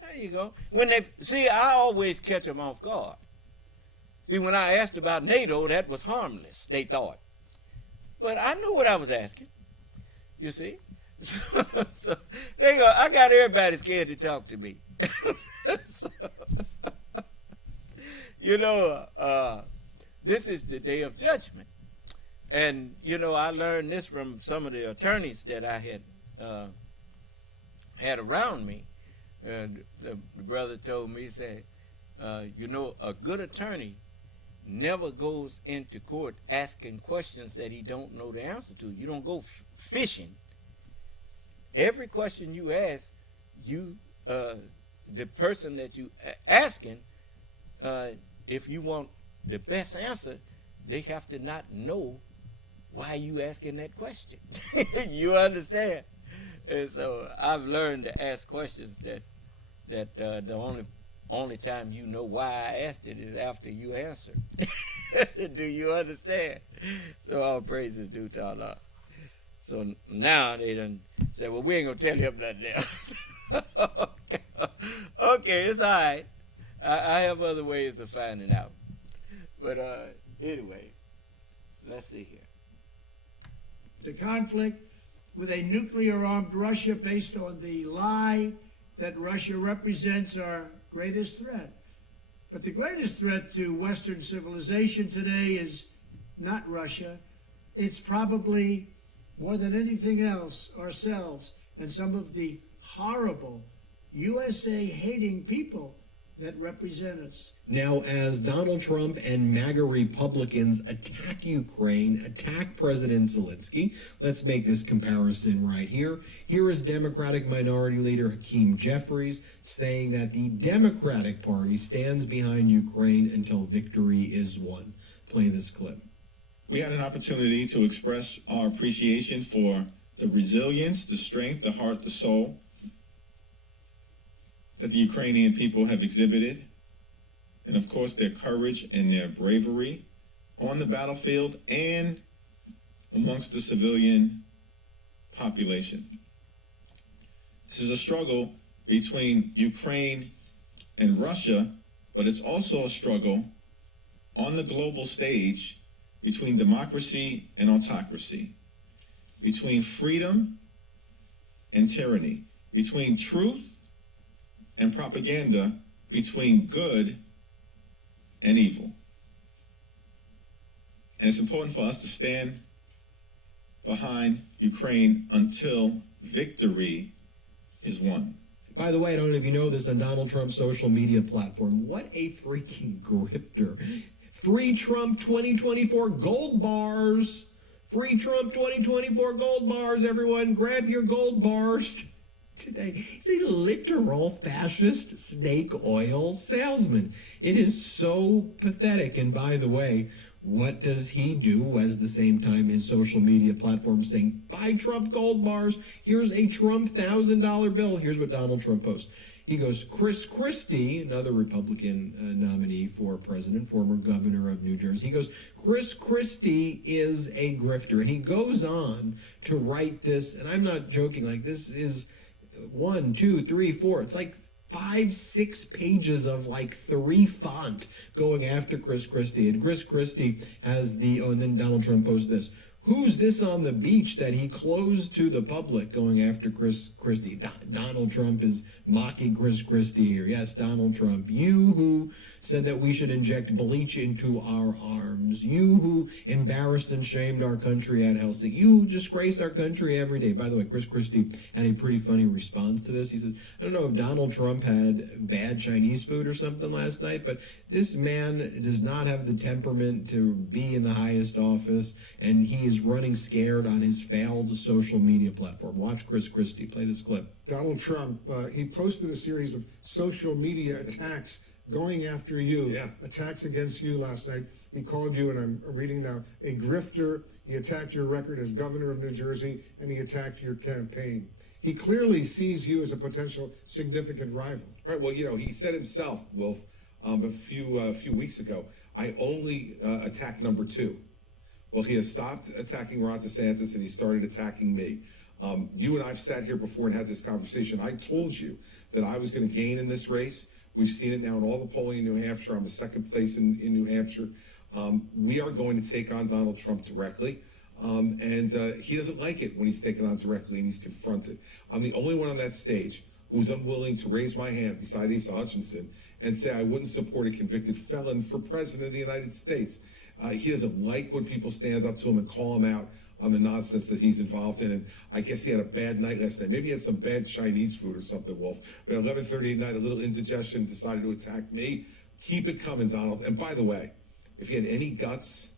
There you go. I always catch them off guard. See, when I asked about NATO, that was harmless, they thought. But I knew what I was asking. You see? So there you go. I got everybody scared to talk to me. So, this is the day of judgment. And, I learned this from some of the attorneys that I had around me. And the brother told me, he said, a good attorney never goes into court asking questions that he don't know the answer to. You don't go fishing. Every question you ask, the person that you asking, if you want the best answer, they have to not know why are you asking that question? You understand? And so I've learned to ask questions that the only time you know why I asked it is after you answer. Do you understand? So all praises due to Allah. So now they done said, well, we ain't gonna tell him nothing else. Okay, it's all right. I have other ways of finding out. But anyway, let's see here. The conflict with a nuclear-armed Russia based on the lie that Russia represents our greatest threat. But the greatest threat to Western civilization today is not Russia. It's probably, more than anything else, ourselves and some of the horrible USA-hating people that represent us. Now, as Donald Trump and MAGA Republicans attack Ukraine, attack President Zelensky, let's make this comparison right here. Here is Democratic Minority Leader Hakeem Jeffries saying that the Democratic Party stands behind Ukraine until victory is won. Play this clip. We had an opportunity to express our appreciation for the resilience, the strength, the heart, the soul that the Ukrainian people have exhibited, and of course their courage and their bravery on the battlefield and amongst the civilian population. This is a struggle between Ukraine and Russia, but it's also a struggle on the global stage between democracy and autocracy, between freedom and tyranny, between truth and propaganda, between good and evil. And it's important for us to stand behind Ukraine until victory is won. By the way, I don't know if you know this, on Donald Trump's social media platform, what a freaking grifter. Free Trump 2024 gold bars. Free Trump 2024 gold bars, everyone. Grab your gold bars today. It's a literal fascist snake oil salesman. It is so pathetic. And by the way, what does he do as the same time his social media platform saying, buy Trump gold bars? Here's a Trump $1,000 bill. Here's what Donald Trump posts. He goes, Chris Christie, another Republican nominee for president, former governor of New Jersey. He goes, Chris Christie is a grifter. And he goes on to write this, and I'm not joking, like this is 1, 2, 3, 4. It's like 5, 6 pages of like 3 font going after Chris Christie. And Chris Christie has the, and then Donald Trump posts this. Who's this on the beach that he closed to the public going after Chris Christie? Donald Trump is mocking Chris Christie here. Yes, Donald Trump, you who said that we should inject bleach into our arms. You who embarrassed and shamed our country at Helsinki. You who disgrace our country every day. By the way, Chris Christie had a pretty funny response to this. He says, I don't know if Donald Trump had bad Chinese food or something last night, but this man does not have the temperament to be in the highest office, and he is running scared on his failed social media platform. Watch Chris Christie. Play this clip. Donald Trump, he posted a series of social media attacks going after you, attacks against you last night. He called you, and I'm reading now, a grifter. He attacked your record as governor of New Jersey, and he attacked your campaign. He clearly sees you as a potential significant rival. Right. Well, you know, he said himself, Wolf, a few weeks ago, I only attack number 2. Well, he has stopped attacking Ron DeSantis, and he started attacking me. You and I've sat here before and had this conversation. I told you that I was going to gain in this race. We've seen it now in all the polling in New Hampshire. I'm in second place in New Hampshire. We are going to take on Donald Trump directly. And he doesn't like it when he's taken on directly and he's confronted. I'm the only one on that stage who's unwilling to raise my hand beside Asa Hutchinson and say I wouldn't support a convicted felon for president of the United States. He doesn't like when people stand up to him and call him out on the nonsense that he's involved in. And I guess he had a bad night last night. Maybe he had some bad Chinese food or something, Wolf. But at 11:30 at night, a little indigestion, decided to attack me. Keep it coming, Donald. And by the way, if he had any guts,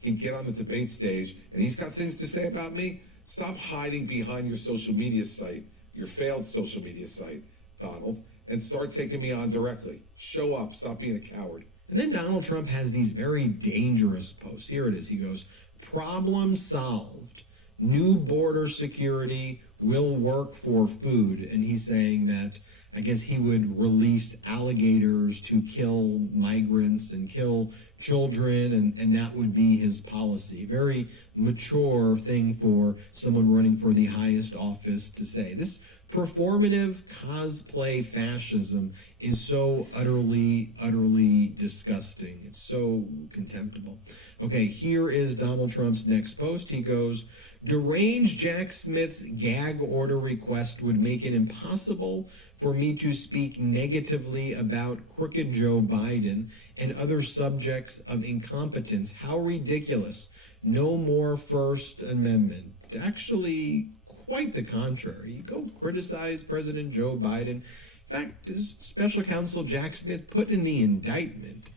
he'd get on the debate stage, and he's got things to say about me. Stop hiding behind your social media site, your failed social media site, Donald, and start taking me on directly. Show up. Stop being a coward. And then Donald Trump has these very dangerous posts. Here it is. He goes, problem solved. New border security will work for food. And he's saying that, I guess he would release alligators to kill migrants and kill children, and that would be his policy. Very mature thing for someone running for the highest office to say. This performative cosplay fascism is so utterly disgusting. It's so contemptible. Okay, here is Donald Trump's next post. He goes, deranged Jack Smith's gag order request would make it impossible for me to speak negatively about crooked Joe Biden and other subjects of incompetence. How ridiculous. No more First Amendment. Actually, quite the contrary. You go criticize President Joe Biden. In fact, as special counsel Jack Smith put in the indictment,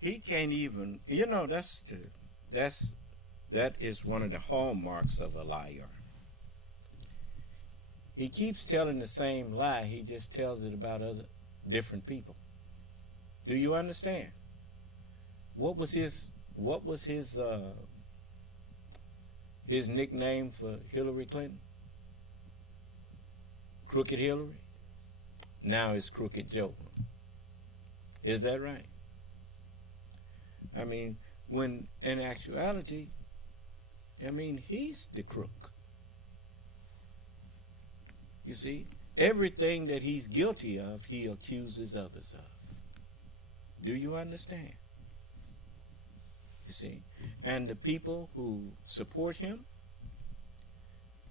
he can't even, that is one of the hallmarks of a liar. He keeps telling the same lie. He just tells it about other different people. Do you understand? What was his nickname for Hillary Clinton? Crooked Hillary. Now it's Crooked Joe. Is that right? I mean, when in actuality, I mean, he's the crook. You see, everything that he's guilty of, he accuses others of. Do you understand? You see, and the people who support him,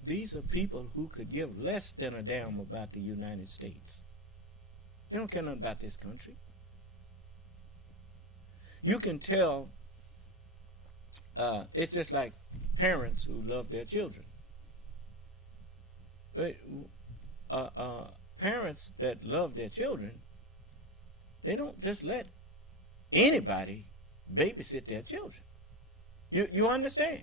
these are people who could give less than a damn about the United States. They don't care nothing about this country. You can tell, it's just like parents who love their children. Parents that love their children, they don't just let anybody babysit their children. You understand?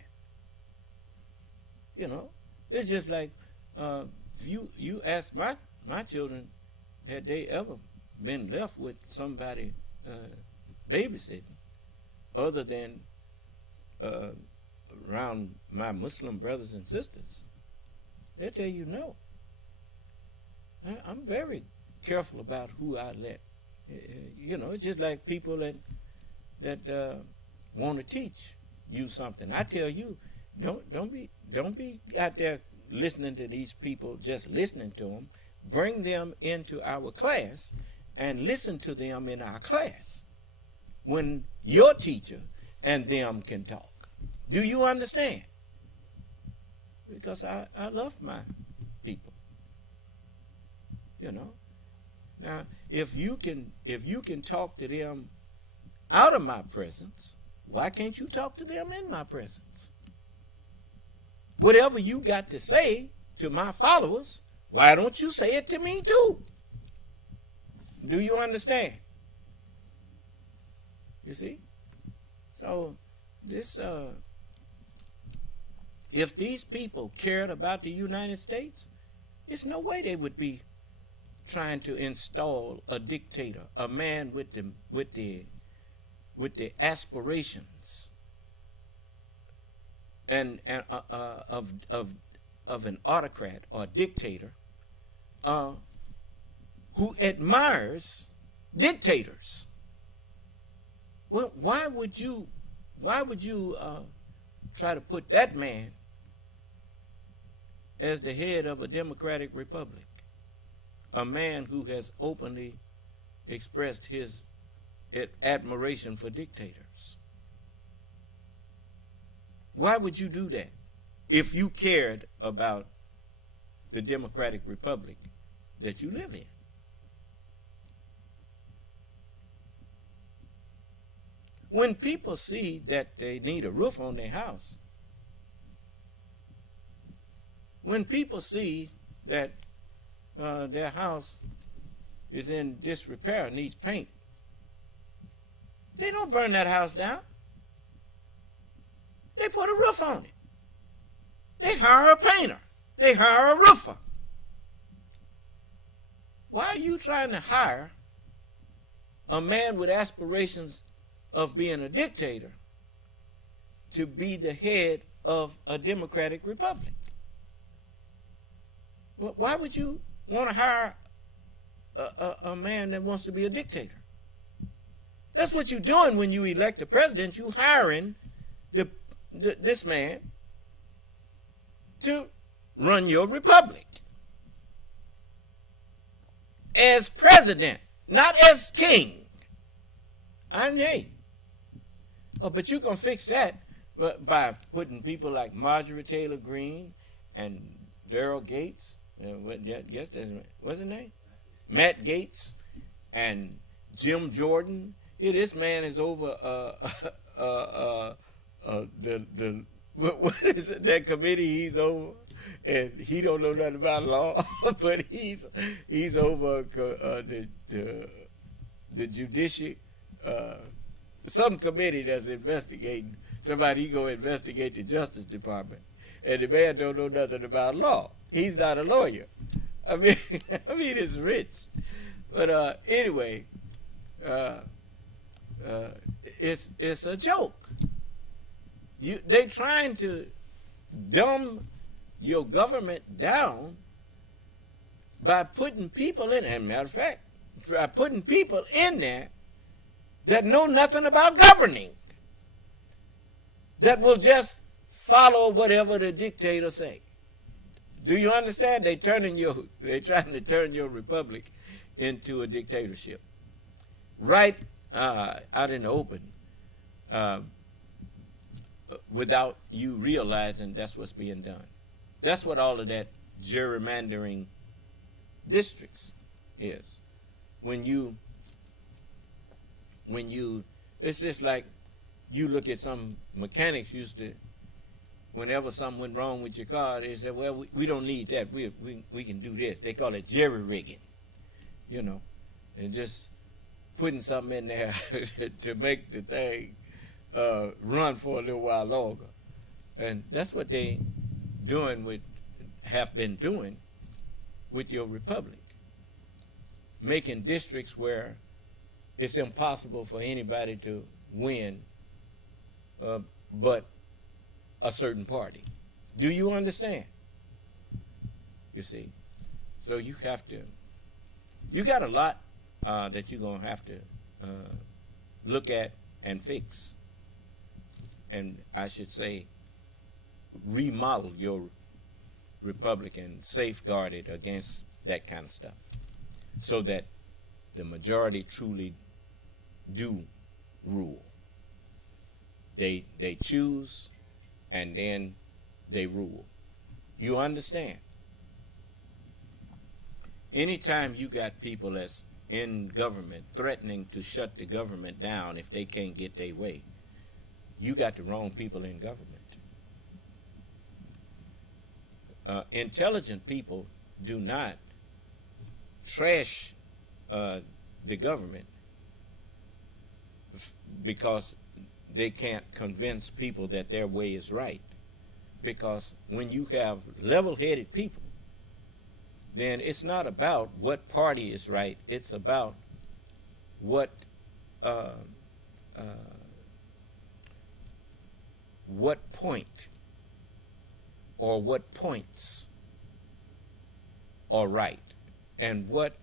You know, it's just like if you ask my children, had they ever been left with somebody babysitting other than around my Muslim brothers and sisters, they'll tell you no. I'm very careful about who I let. You know, it's just like people that want to teach you something. I tell you, don't be out there listening to these people, just listening to them. Bring them into our class and listen to them in our class when your teacher and them can talk. Do you understand? Because I love my people. You know. Now, if you can talk to them out of my presence, why can't you talk to them in my presence? Whatever you got to say to my followers, why don't you say it to me too? Do you understand? You see? So this if these people cared about the United States, there's no way they would be trying to install a dictator, a man with the aspirations and of an autocrat or dictator who admires dictators. Well, why would you try to put that man as the head of a democratic republic, a man who has openly expressed his admiration for dictators? Why would you do that if you cared about the democratic republic that you live in? When people see that they need a roof on their house, when people see that their house is in disrepair, needs paint, they don't burn that house down. They put a roof on it. They hire a painter. They hire a roofer. Why are you trying to hire a man with aspirations of being a dictator to be the head of a democratic republic? Well, why would you want to hire a man that wants to be a dictator? That's what you're doing when you elect a president. You hiring this man to run your republic as president, not as king. I know. Oh, but you can fix that by putting people like Marjorie Taylor Greene and Daryl Gates. What's his name? Matt Gates and Jim Jordan. Here, this man is over what is it, that committee he's over, and he don't know nothing about law, but he's over the judiciary, some committee that's investigating. Somebody, he go investigate the Justice Department, and the man don't know nothing about law. He's not a lawyer. I mean, it's rich, but anyway, it's a joke. They trying to dumb your government down by putting people in. As a matter of fact, by putting people in there that know nothing about governing, that will just follow whatever the dictator say. Do you understand? They're trying to turn your republic into a dictatorship, right out in the open, without you realizing that's what's being done. That's what all of that gerrymandering districts is. When you, it's just like you look at some mechanics used to, whenever something went wrong with your car, they said, well, we don't need that. We can do this. They call it jerry-rigging, and just putting something in there to make the thing run for a little while longer. And that's what they have been doing with your republic, making districts where it's impossible for anybody to win but a certain party. Do you understand? You see? So you got a lot that you're going to have to look at and fix. And I should say, remodel your republic and safeguard it against that kind of stuff, so that the majority truly do rule. They choose, and then they rule. You understand? Anytime you got people that's in government threatening to shut the government down if they can't get their way, you got the wrong people in government. Intelligent people do not trash the government because they can't convince people that their way is right. Because when you have level-headed people, then it's not about what party is right. It's about what point or what points are right, and what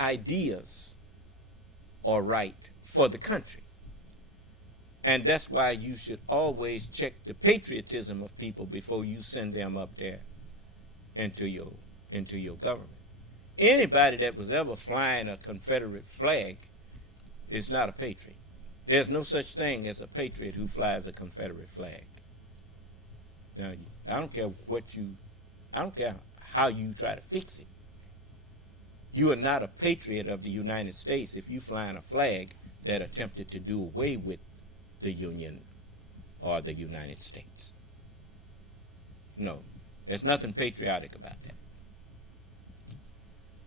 ideas are right for the country. And that's why you should always check the patriotism of people before you send them up there into your government. Anybody that was ever flying a Confederate flag is not a patriot. There's no such thing as a patriot who flies a Confederate flag. Now, I don't care how you try to fix it. You are not a patriot of the United States if you flying a flag that attempted to do away with the Union or the United States. No, there's nothing patriotic about that.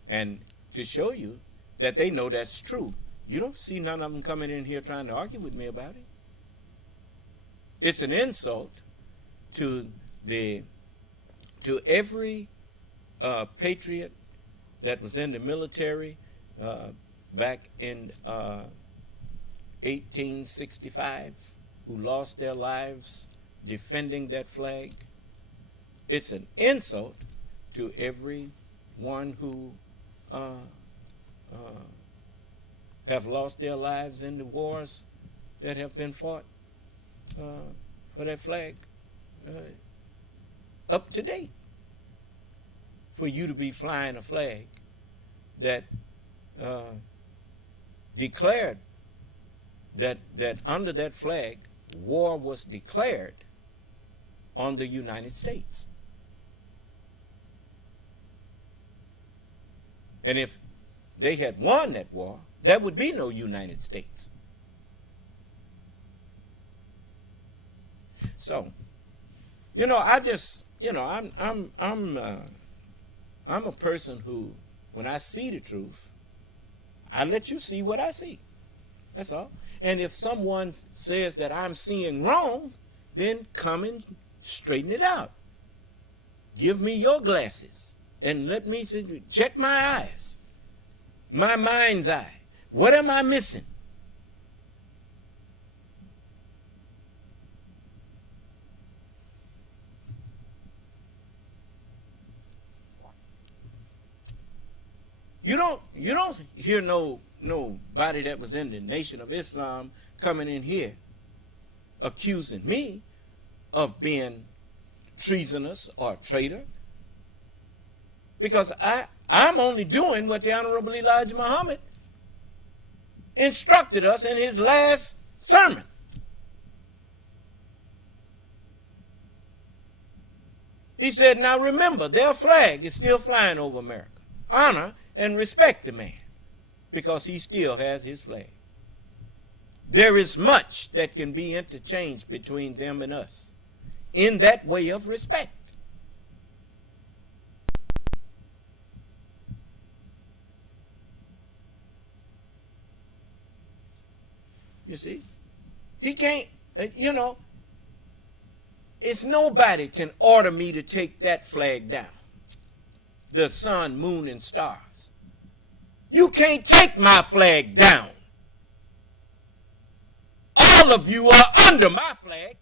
And to show you that they know that's true, you don't see none of them coming in here trying to argue with me about it. It's an insult to every patriot that was in the military back in 1865 who lost their lives defending that flag. It's an insult to everyone who have lost their lives in the wars that have been fought for that flag up to date. For you to be flying a flag that declared that under that flag war was declared on the United States. And if they had won that war, there would be no United States. So, I just, I'm a person who, when I see the truth, I let you see what I see. That's all. And if someone says that I'm seeing wrong, then come and straighten it out. Give me your glasses and let me check my eyes, my mind's eye. What am I missing? You don't hear nobody that was in the Nation of Islam coming in here accusing me of being treasonous or traitor, because I'm only doing what the Honorable Elijah Muhammad instructed us in his last sermon. He said, now remember, their flag is still flying over America. Honor and respect the man, because he still has his flag. There is much that can be interchanged between them and us in that way of respect. You see, he can't, it's nobody can order me to take that flag down. The sun, moon, and stars. You can't take my flag down. All of you are under my flag.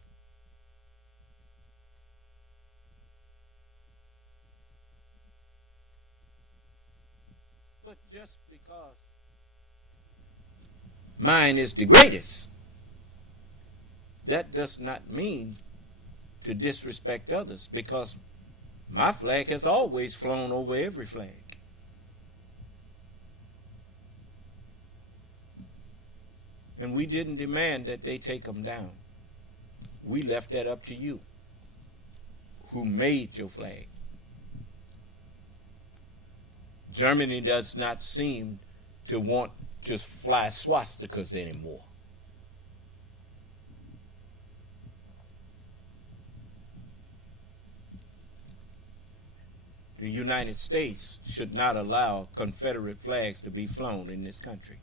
But just because mine is the greatest, that does not mean to disrespect others, because my flag has always flown over every flag. And we didn't demand that they take them down. We left that up to you, who made your flag. Germany does not seem to want to fly swastikas anymore. The United States should not allow Confederate flags to be flown in this country.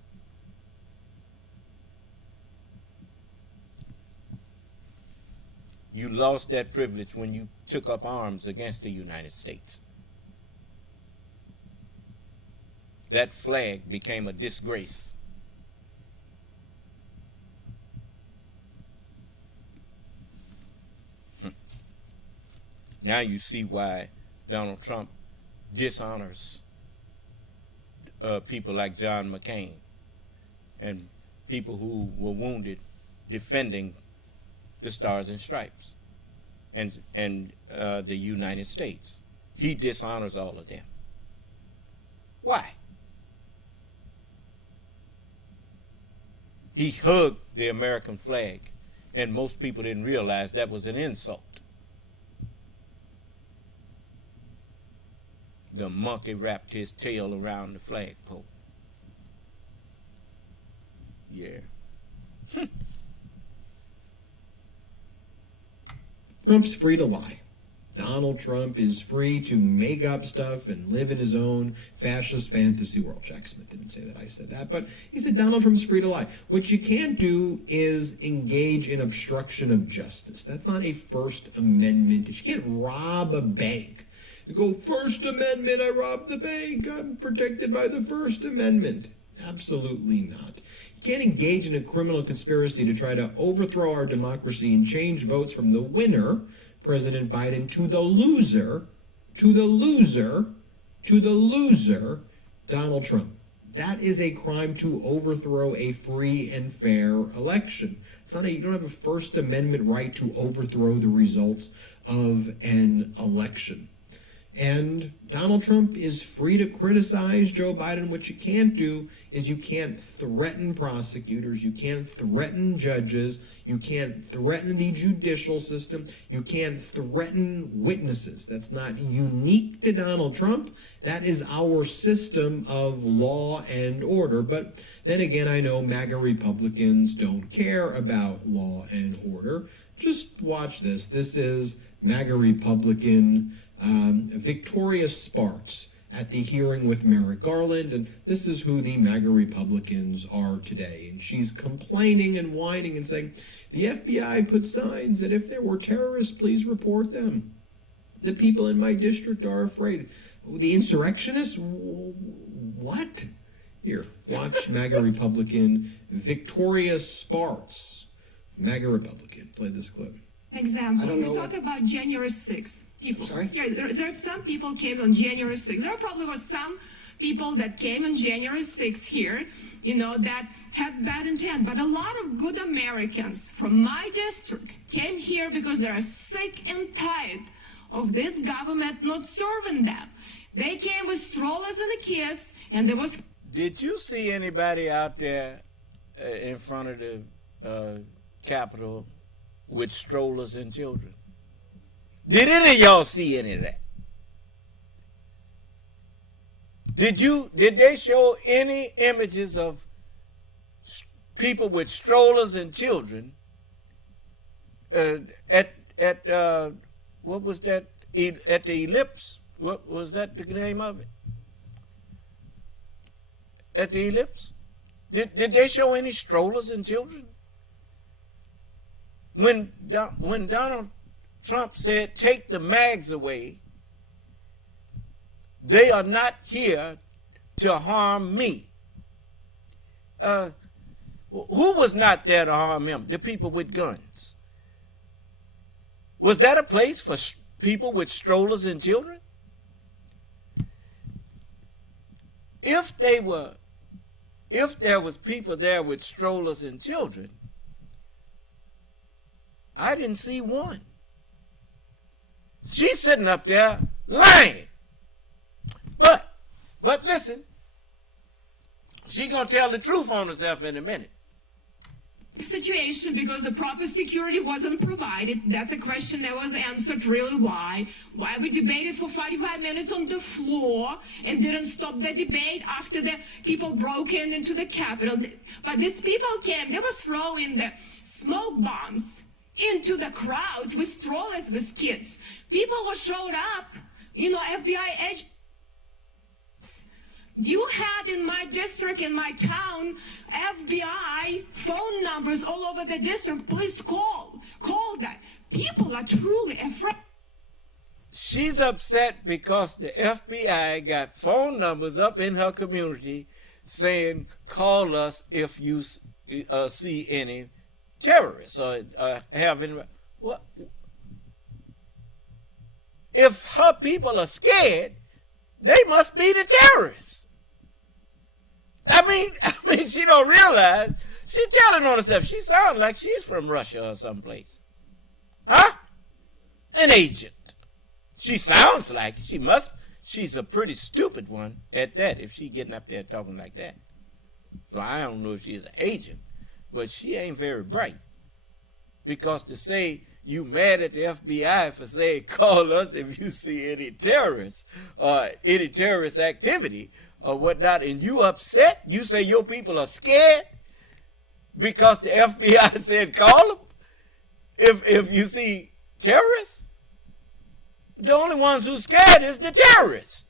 You lost that privilege when you took up arms against the United States. That flag became a disgrace. Now you see why Donald Trump dishonors people like John McCain and people who were wounded defending the Stars and Stripes and the United States. He dishonors all of them. Why? He hugged the American flag, and most people didn't realize that was an insult. The monkey wrapped his tail around the flagpole. Yeah. Trump's free to lie. Donald Trump is free to make up stuff and live in his own fascist fantasy world. Jack Smith didn't say that, I said that, but he said Donald Trump's free to lie. What you can't do is engage in obstruction of justice. That's not a First Amendment issue. You can't rob a bank. You go, First Amendment, I robbed the bank, I'm protected by the First Amendment. Absolutely not. You can't engage in a criminal conspiracy to try to overthrow our democracy and change votes from the winner, President Biden, to the loser, Donald Trump. That is a crime to overthrow a free and fair election. You don't have a First Amendment right to overthrow the results of an election. And Donald Trump is free to criticize Joe Biden. What you can't do is you can't threaten prosecutors, you can't threaten judges, you can't threaten the judicial system, you can't threaten witnesses. That's not unique to Donald Trump. That is our system of law and order. But then again, I know MAGA Republicans don't care about law and order. Just watch this. This is MAGA Republican Victoria Sparks at the hearing with Merrick Garland, and this is who the MAGA Republicans are today. And she's complaining and whining and saying, the FBI put signs that if there were terrorists, please report them. The people in my district are afraid. The insurrectionists? What? Here, watch MAGA Republican Victoria Sparks. MAGA Republican. Play this clip. Example, we talk about January 6th. People. Sorry? Here, there some people came on January 6th. There probably were some people that came on January 6th here, that had bad intent. But a lot of good Americans from my district came here because they are sick and tired of this government not serving them. They came with strollers and the kids, and there was... Did you see anybody out there in front of the Capitol with strollers and children? Did any of y'all see any of that? Did they show any images of people with strollers and children at what was that, at the Ellipse? What was that the name of it? At the Ellipse? Did they show any strollers and children? When Donald Trump said, take the mags away, they are not here to harm me. Who was not there to harm him? The people with guns. Was that a place for people with strollers and children? If there was people there with strollers and children, I didn't see one. She's sitting up there lying. But listen, she's going to tell the truth on herself in a minute. Situation because the proper security wasn't provided. That's a question that was answered. Really, why we debated for 45 minutes on the floor and didn't stop the debate after the people broke into the Capitol. But these people came, they were throwing the smoke bombs into the crowd with strollers with kids. People were showed up, FBI agents. You had in my district, in my town, FBI phone numbers all over the district. Please call that. People are truly afraid. She's upset because the FBI got phone numbers up in her community saying, call us if you see any terrorists or have any... What? If her people are scared, they must be the terrorists. I mean, she don't realize. She's telling on herself. She sounds like she's from Russia or someplace. Huh? An agent. She sounds like she's a pretty stupid one at that if she getting up there talking like that. So I don't know if she's an agent, but she ain't very bright. Because to say you mad at the FBI for saying call us if you see any terrorists or any terrorist activity or whatnot, and you upset, you say your people are scared because the FBI said call them if you see terrorists? The only ones who's scared is the terrorists.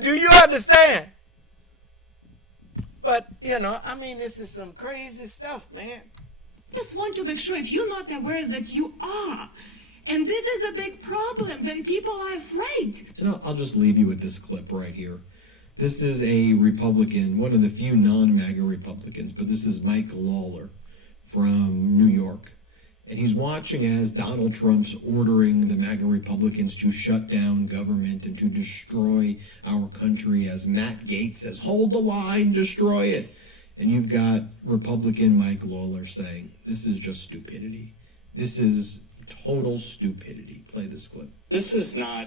Do you understand? But, this is some crazy stuff, man. Just want to make sure if you're not aware that you are. And this is a big problem when people are afraid. And I'll just leave you with this clip right here. This is a Republican, one of the few non-MAGA Republicans, but this is Mike Lawler from New York. And he's watching as Donald Trump's ordering the MAGA Republicans to shut down government and to destroy our country, as Matt Gaetz says, hold the line, destroy it. And you've got Republican Mike Lawler saying, this is just stupidity. This is total stupidity. Play this clip. This is not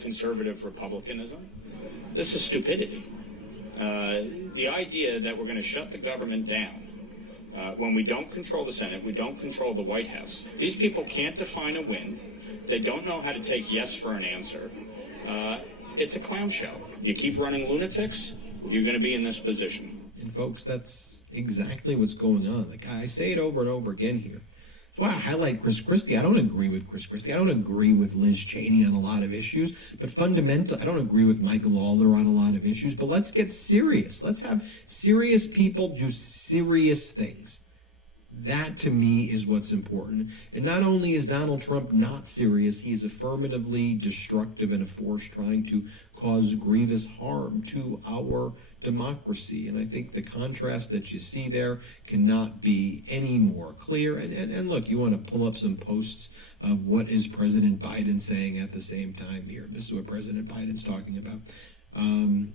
conservative republicanism. This is stupidity. The idea that we're going to shut the government down when we don't control the Senate, we don't control the White House. These people can't define a win. They don't know how to take yes for an answer. It's a clown show. You keep running lunatics, you're going to be in this position. And folks, that's exactly what's going on. Like I say it over and over again here. That's why I highlight Chris Christie. I don't agree with Chris Christie. I don't agree with Liz Cheney on a lot of issues. But fundamentally, I don't agree with Mike Lawler on a lot of issues. But let's get serious. Let's have serious people do serious things. That, to me, is what's important. And not only is Donald Trump not serious, he is affirmatively destructive and a force trying to cause grievous harm to our democracy. And I think the contrast that you see there cannot be any more clear. And look, you want to pull up some posts of what is President Biden saying at the same time here. This is what President Biden's talking about.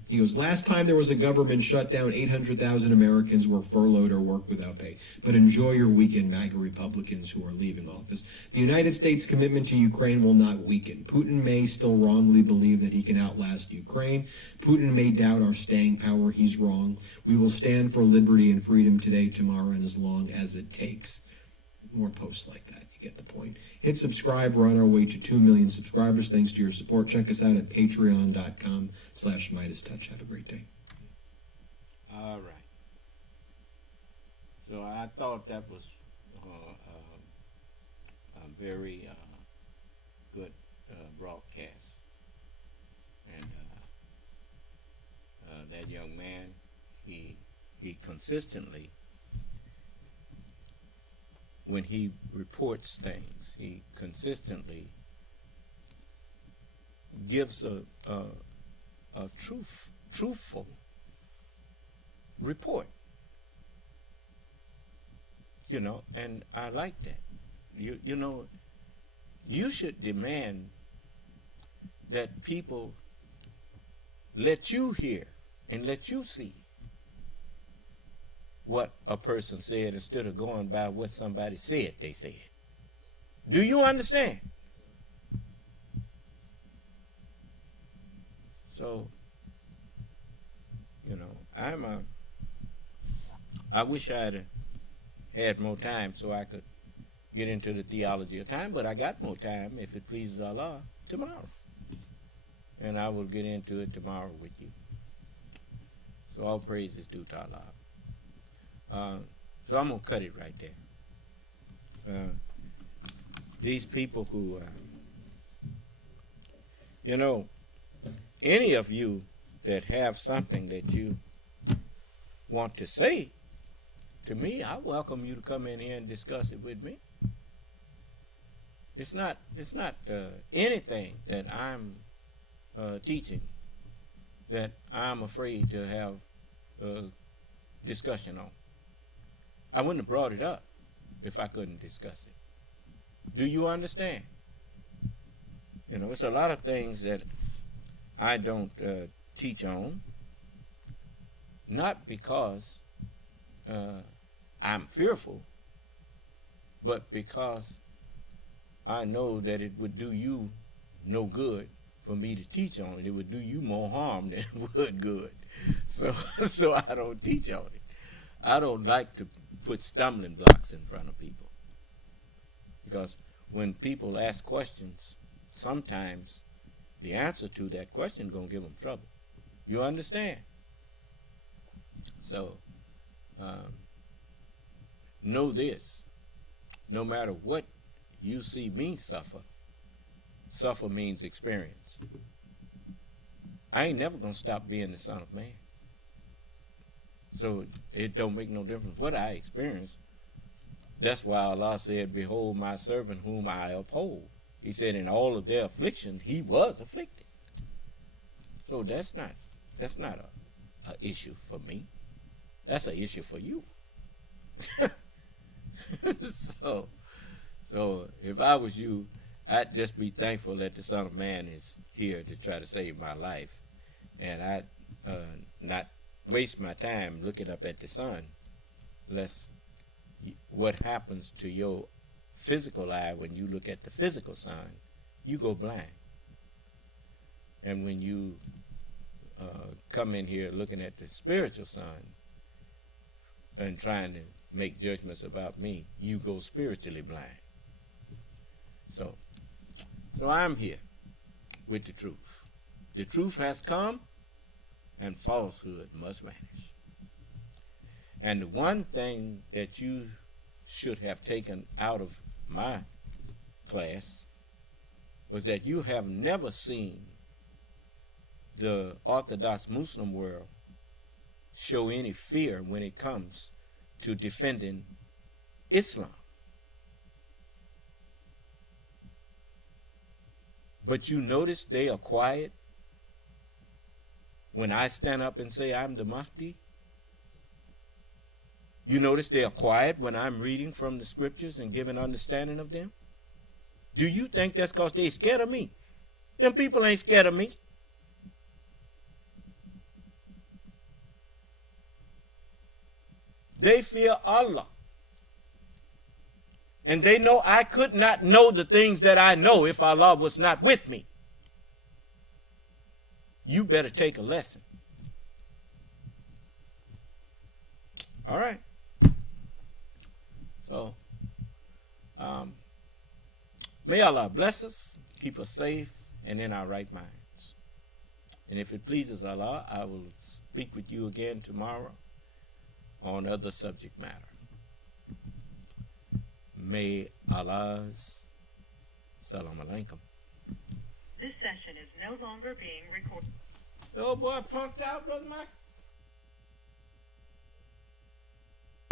He goes, last time there was a government shutdown, 800,000 Americans were furloughed or worked without pay. But enjoy your weekend, MAGA Republicans who are leaving office. The United States' commitment to Ukraine will not weaken. Putin may still wrongly believe that he can outlast Ukraine. Putin may doubt our staying power. He's wrong. We will stand for liberty and freedom today, tomorrow, and as long as it takes. More posts like that. Get the point. Hit subscribe. We're on our way to 2 million subscribers. Thanks to your support. Check us out at patreon.com/MidasTouch. Have a great day. All right. So I thought that was a very good broadcast. And that young man, he consistently, when he reports things, he consistently gives a truthful report. You know, and I like that. You know, you should demand that people let you hear and let you see what a person said instead of going by what somebody said they said. Do you understand? So, you know, I wish I'd had more time so I could get into the theology of time, but I got more time, if it pleases Allah, tomorrow. And I will get into it tomorrow with you. So all praise is due to Allah. So I'm going to cut it right there. These people who, you know, any of you that have something that you want to say to me, I welcome you to come in here and discuss it with me. It's not anything that I'm teaching that I'm afraid to have a discussion on. I wouldn't have brought it up if I couldn't discuss it. Do you understand? You know, it's a lot of things that I don't teach on, not because I'm fearful, but because I know that it would do you no good for me to teach on it. It would do you more harm than it would good. So I don't teach on it. I don't like to put stumbling blocks in front of people, because when people ask questions, sometimes the answer to that question is going to give them trouble. You understand? So know this: no matter what you see me suffer means experience. I ain't never going to stop being the Son of Man. So it don't make no difference what I experience. That's why Allah said, behold my servant whom I uphold. He said in all of their affliction, he was afflicted. So that's not That's not a issue for me. That's an issue for you. So if I was you, I'd just be thankful that the Son of Man is here to try to save my life, and I'd not waste my time looking up at the sun, lest what happens to your physical eye when you look at the physical sun, you go blind. And when you come in here looking at the spiritual sun and trying to make judgments about me, you go spiritually blind. So I'm here with the truth. The truth has come, and falsehood must vanish. And the one thing that you should have taken out of my class was that you have never seen the Orthodox Muslim world show any fear when it comes to defending Islam. But you notice they are quiet when I stand up and say I'm the Mahdi. You notice they are quiet when I'm reading from the scriptures and giving understanding of them. Do you think that's because they're scared of me? Them people ain't scared of me. They fear Allah. And they know I could not know the things that I know if Allah was not with me. You better take a lesson. All right. So, may Allah bless us, keep us safe, and in our right minds. And if it pleases Allah, I will speak with you again tomorrow on other subject matter. May Allah's salam alaikum. This session is no longer being recorded. Oh boy, punked out, Brother Mike.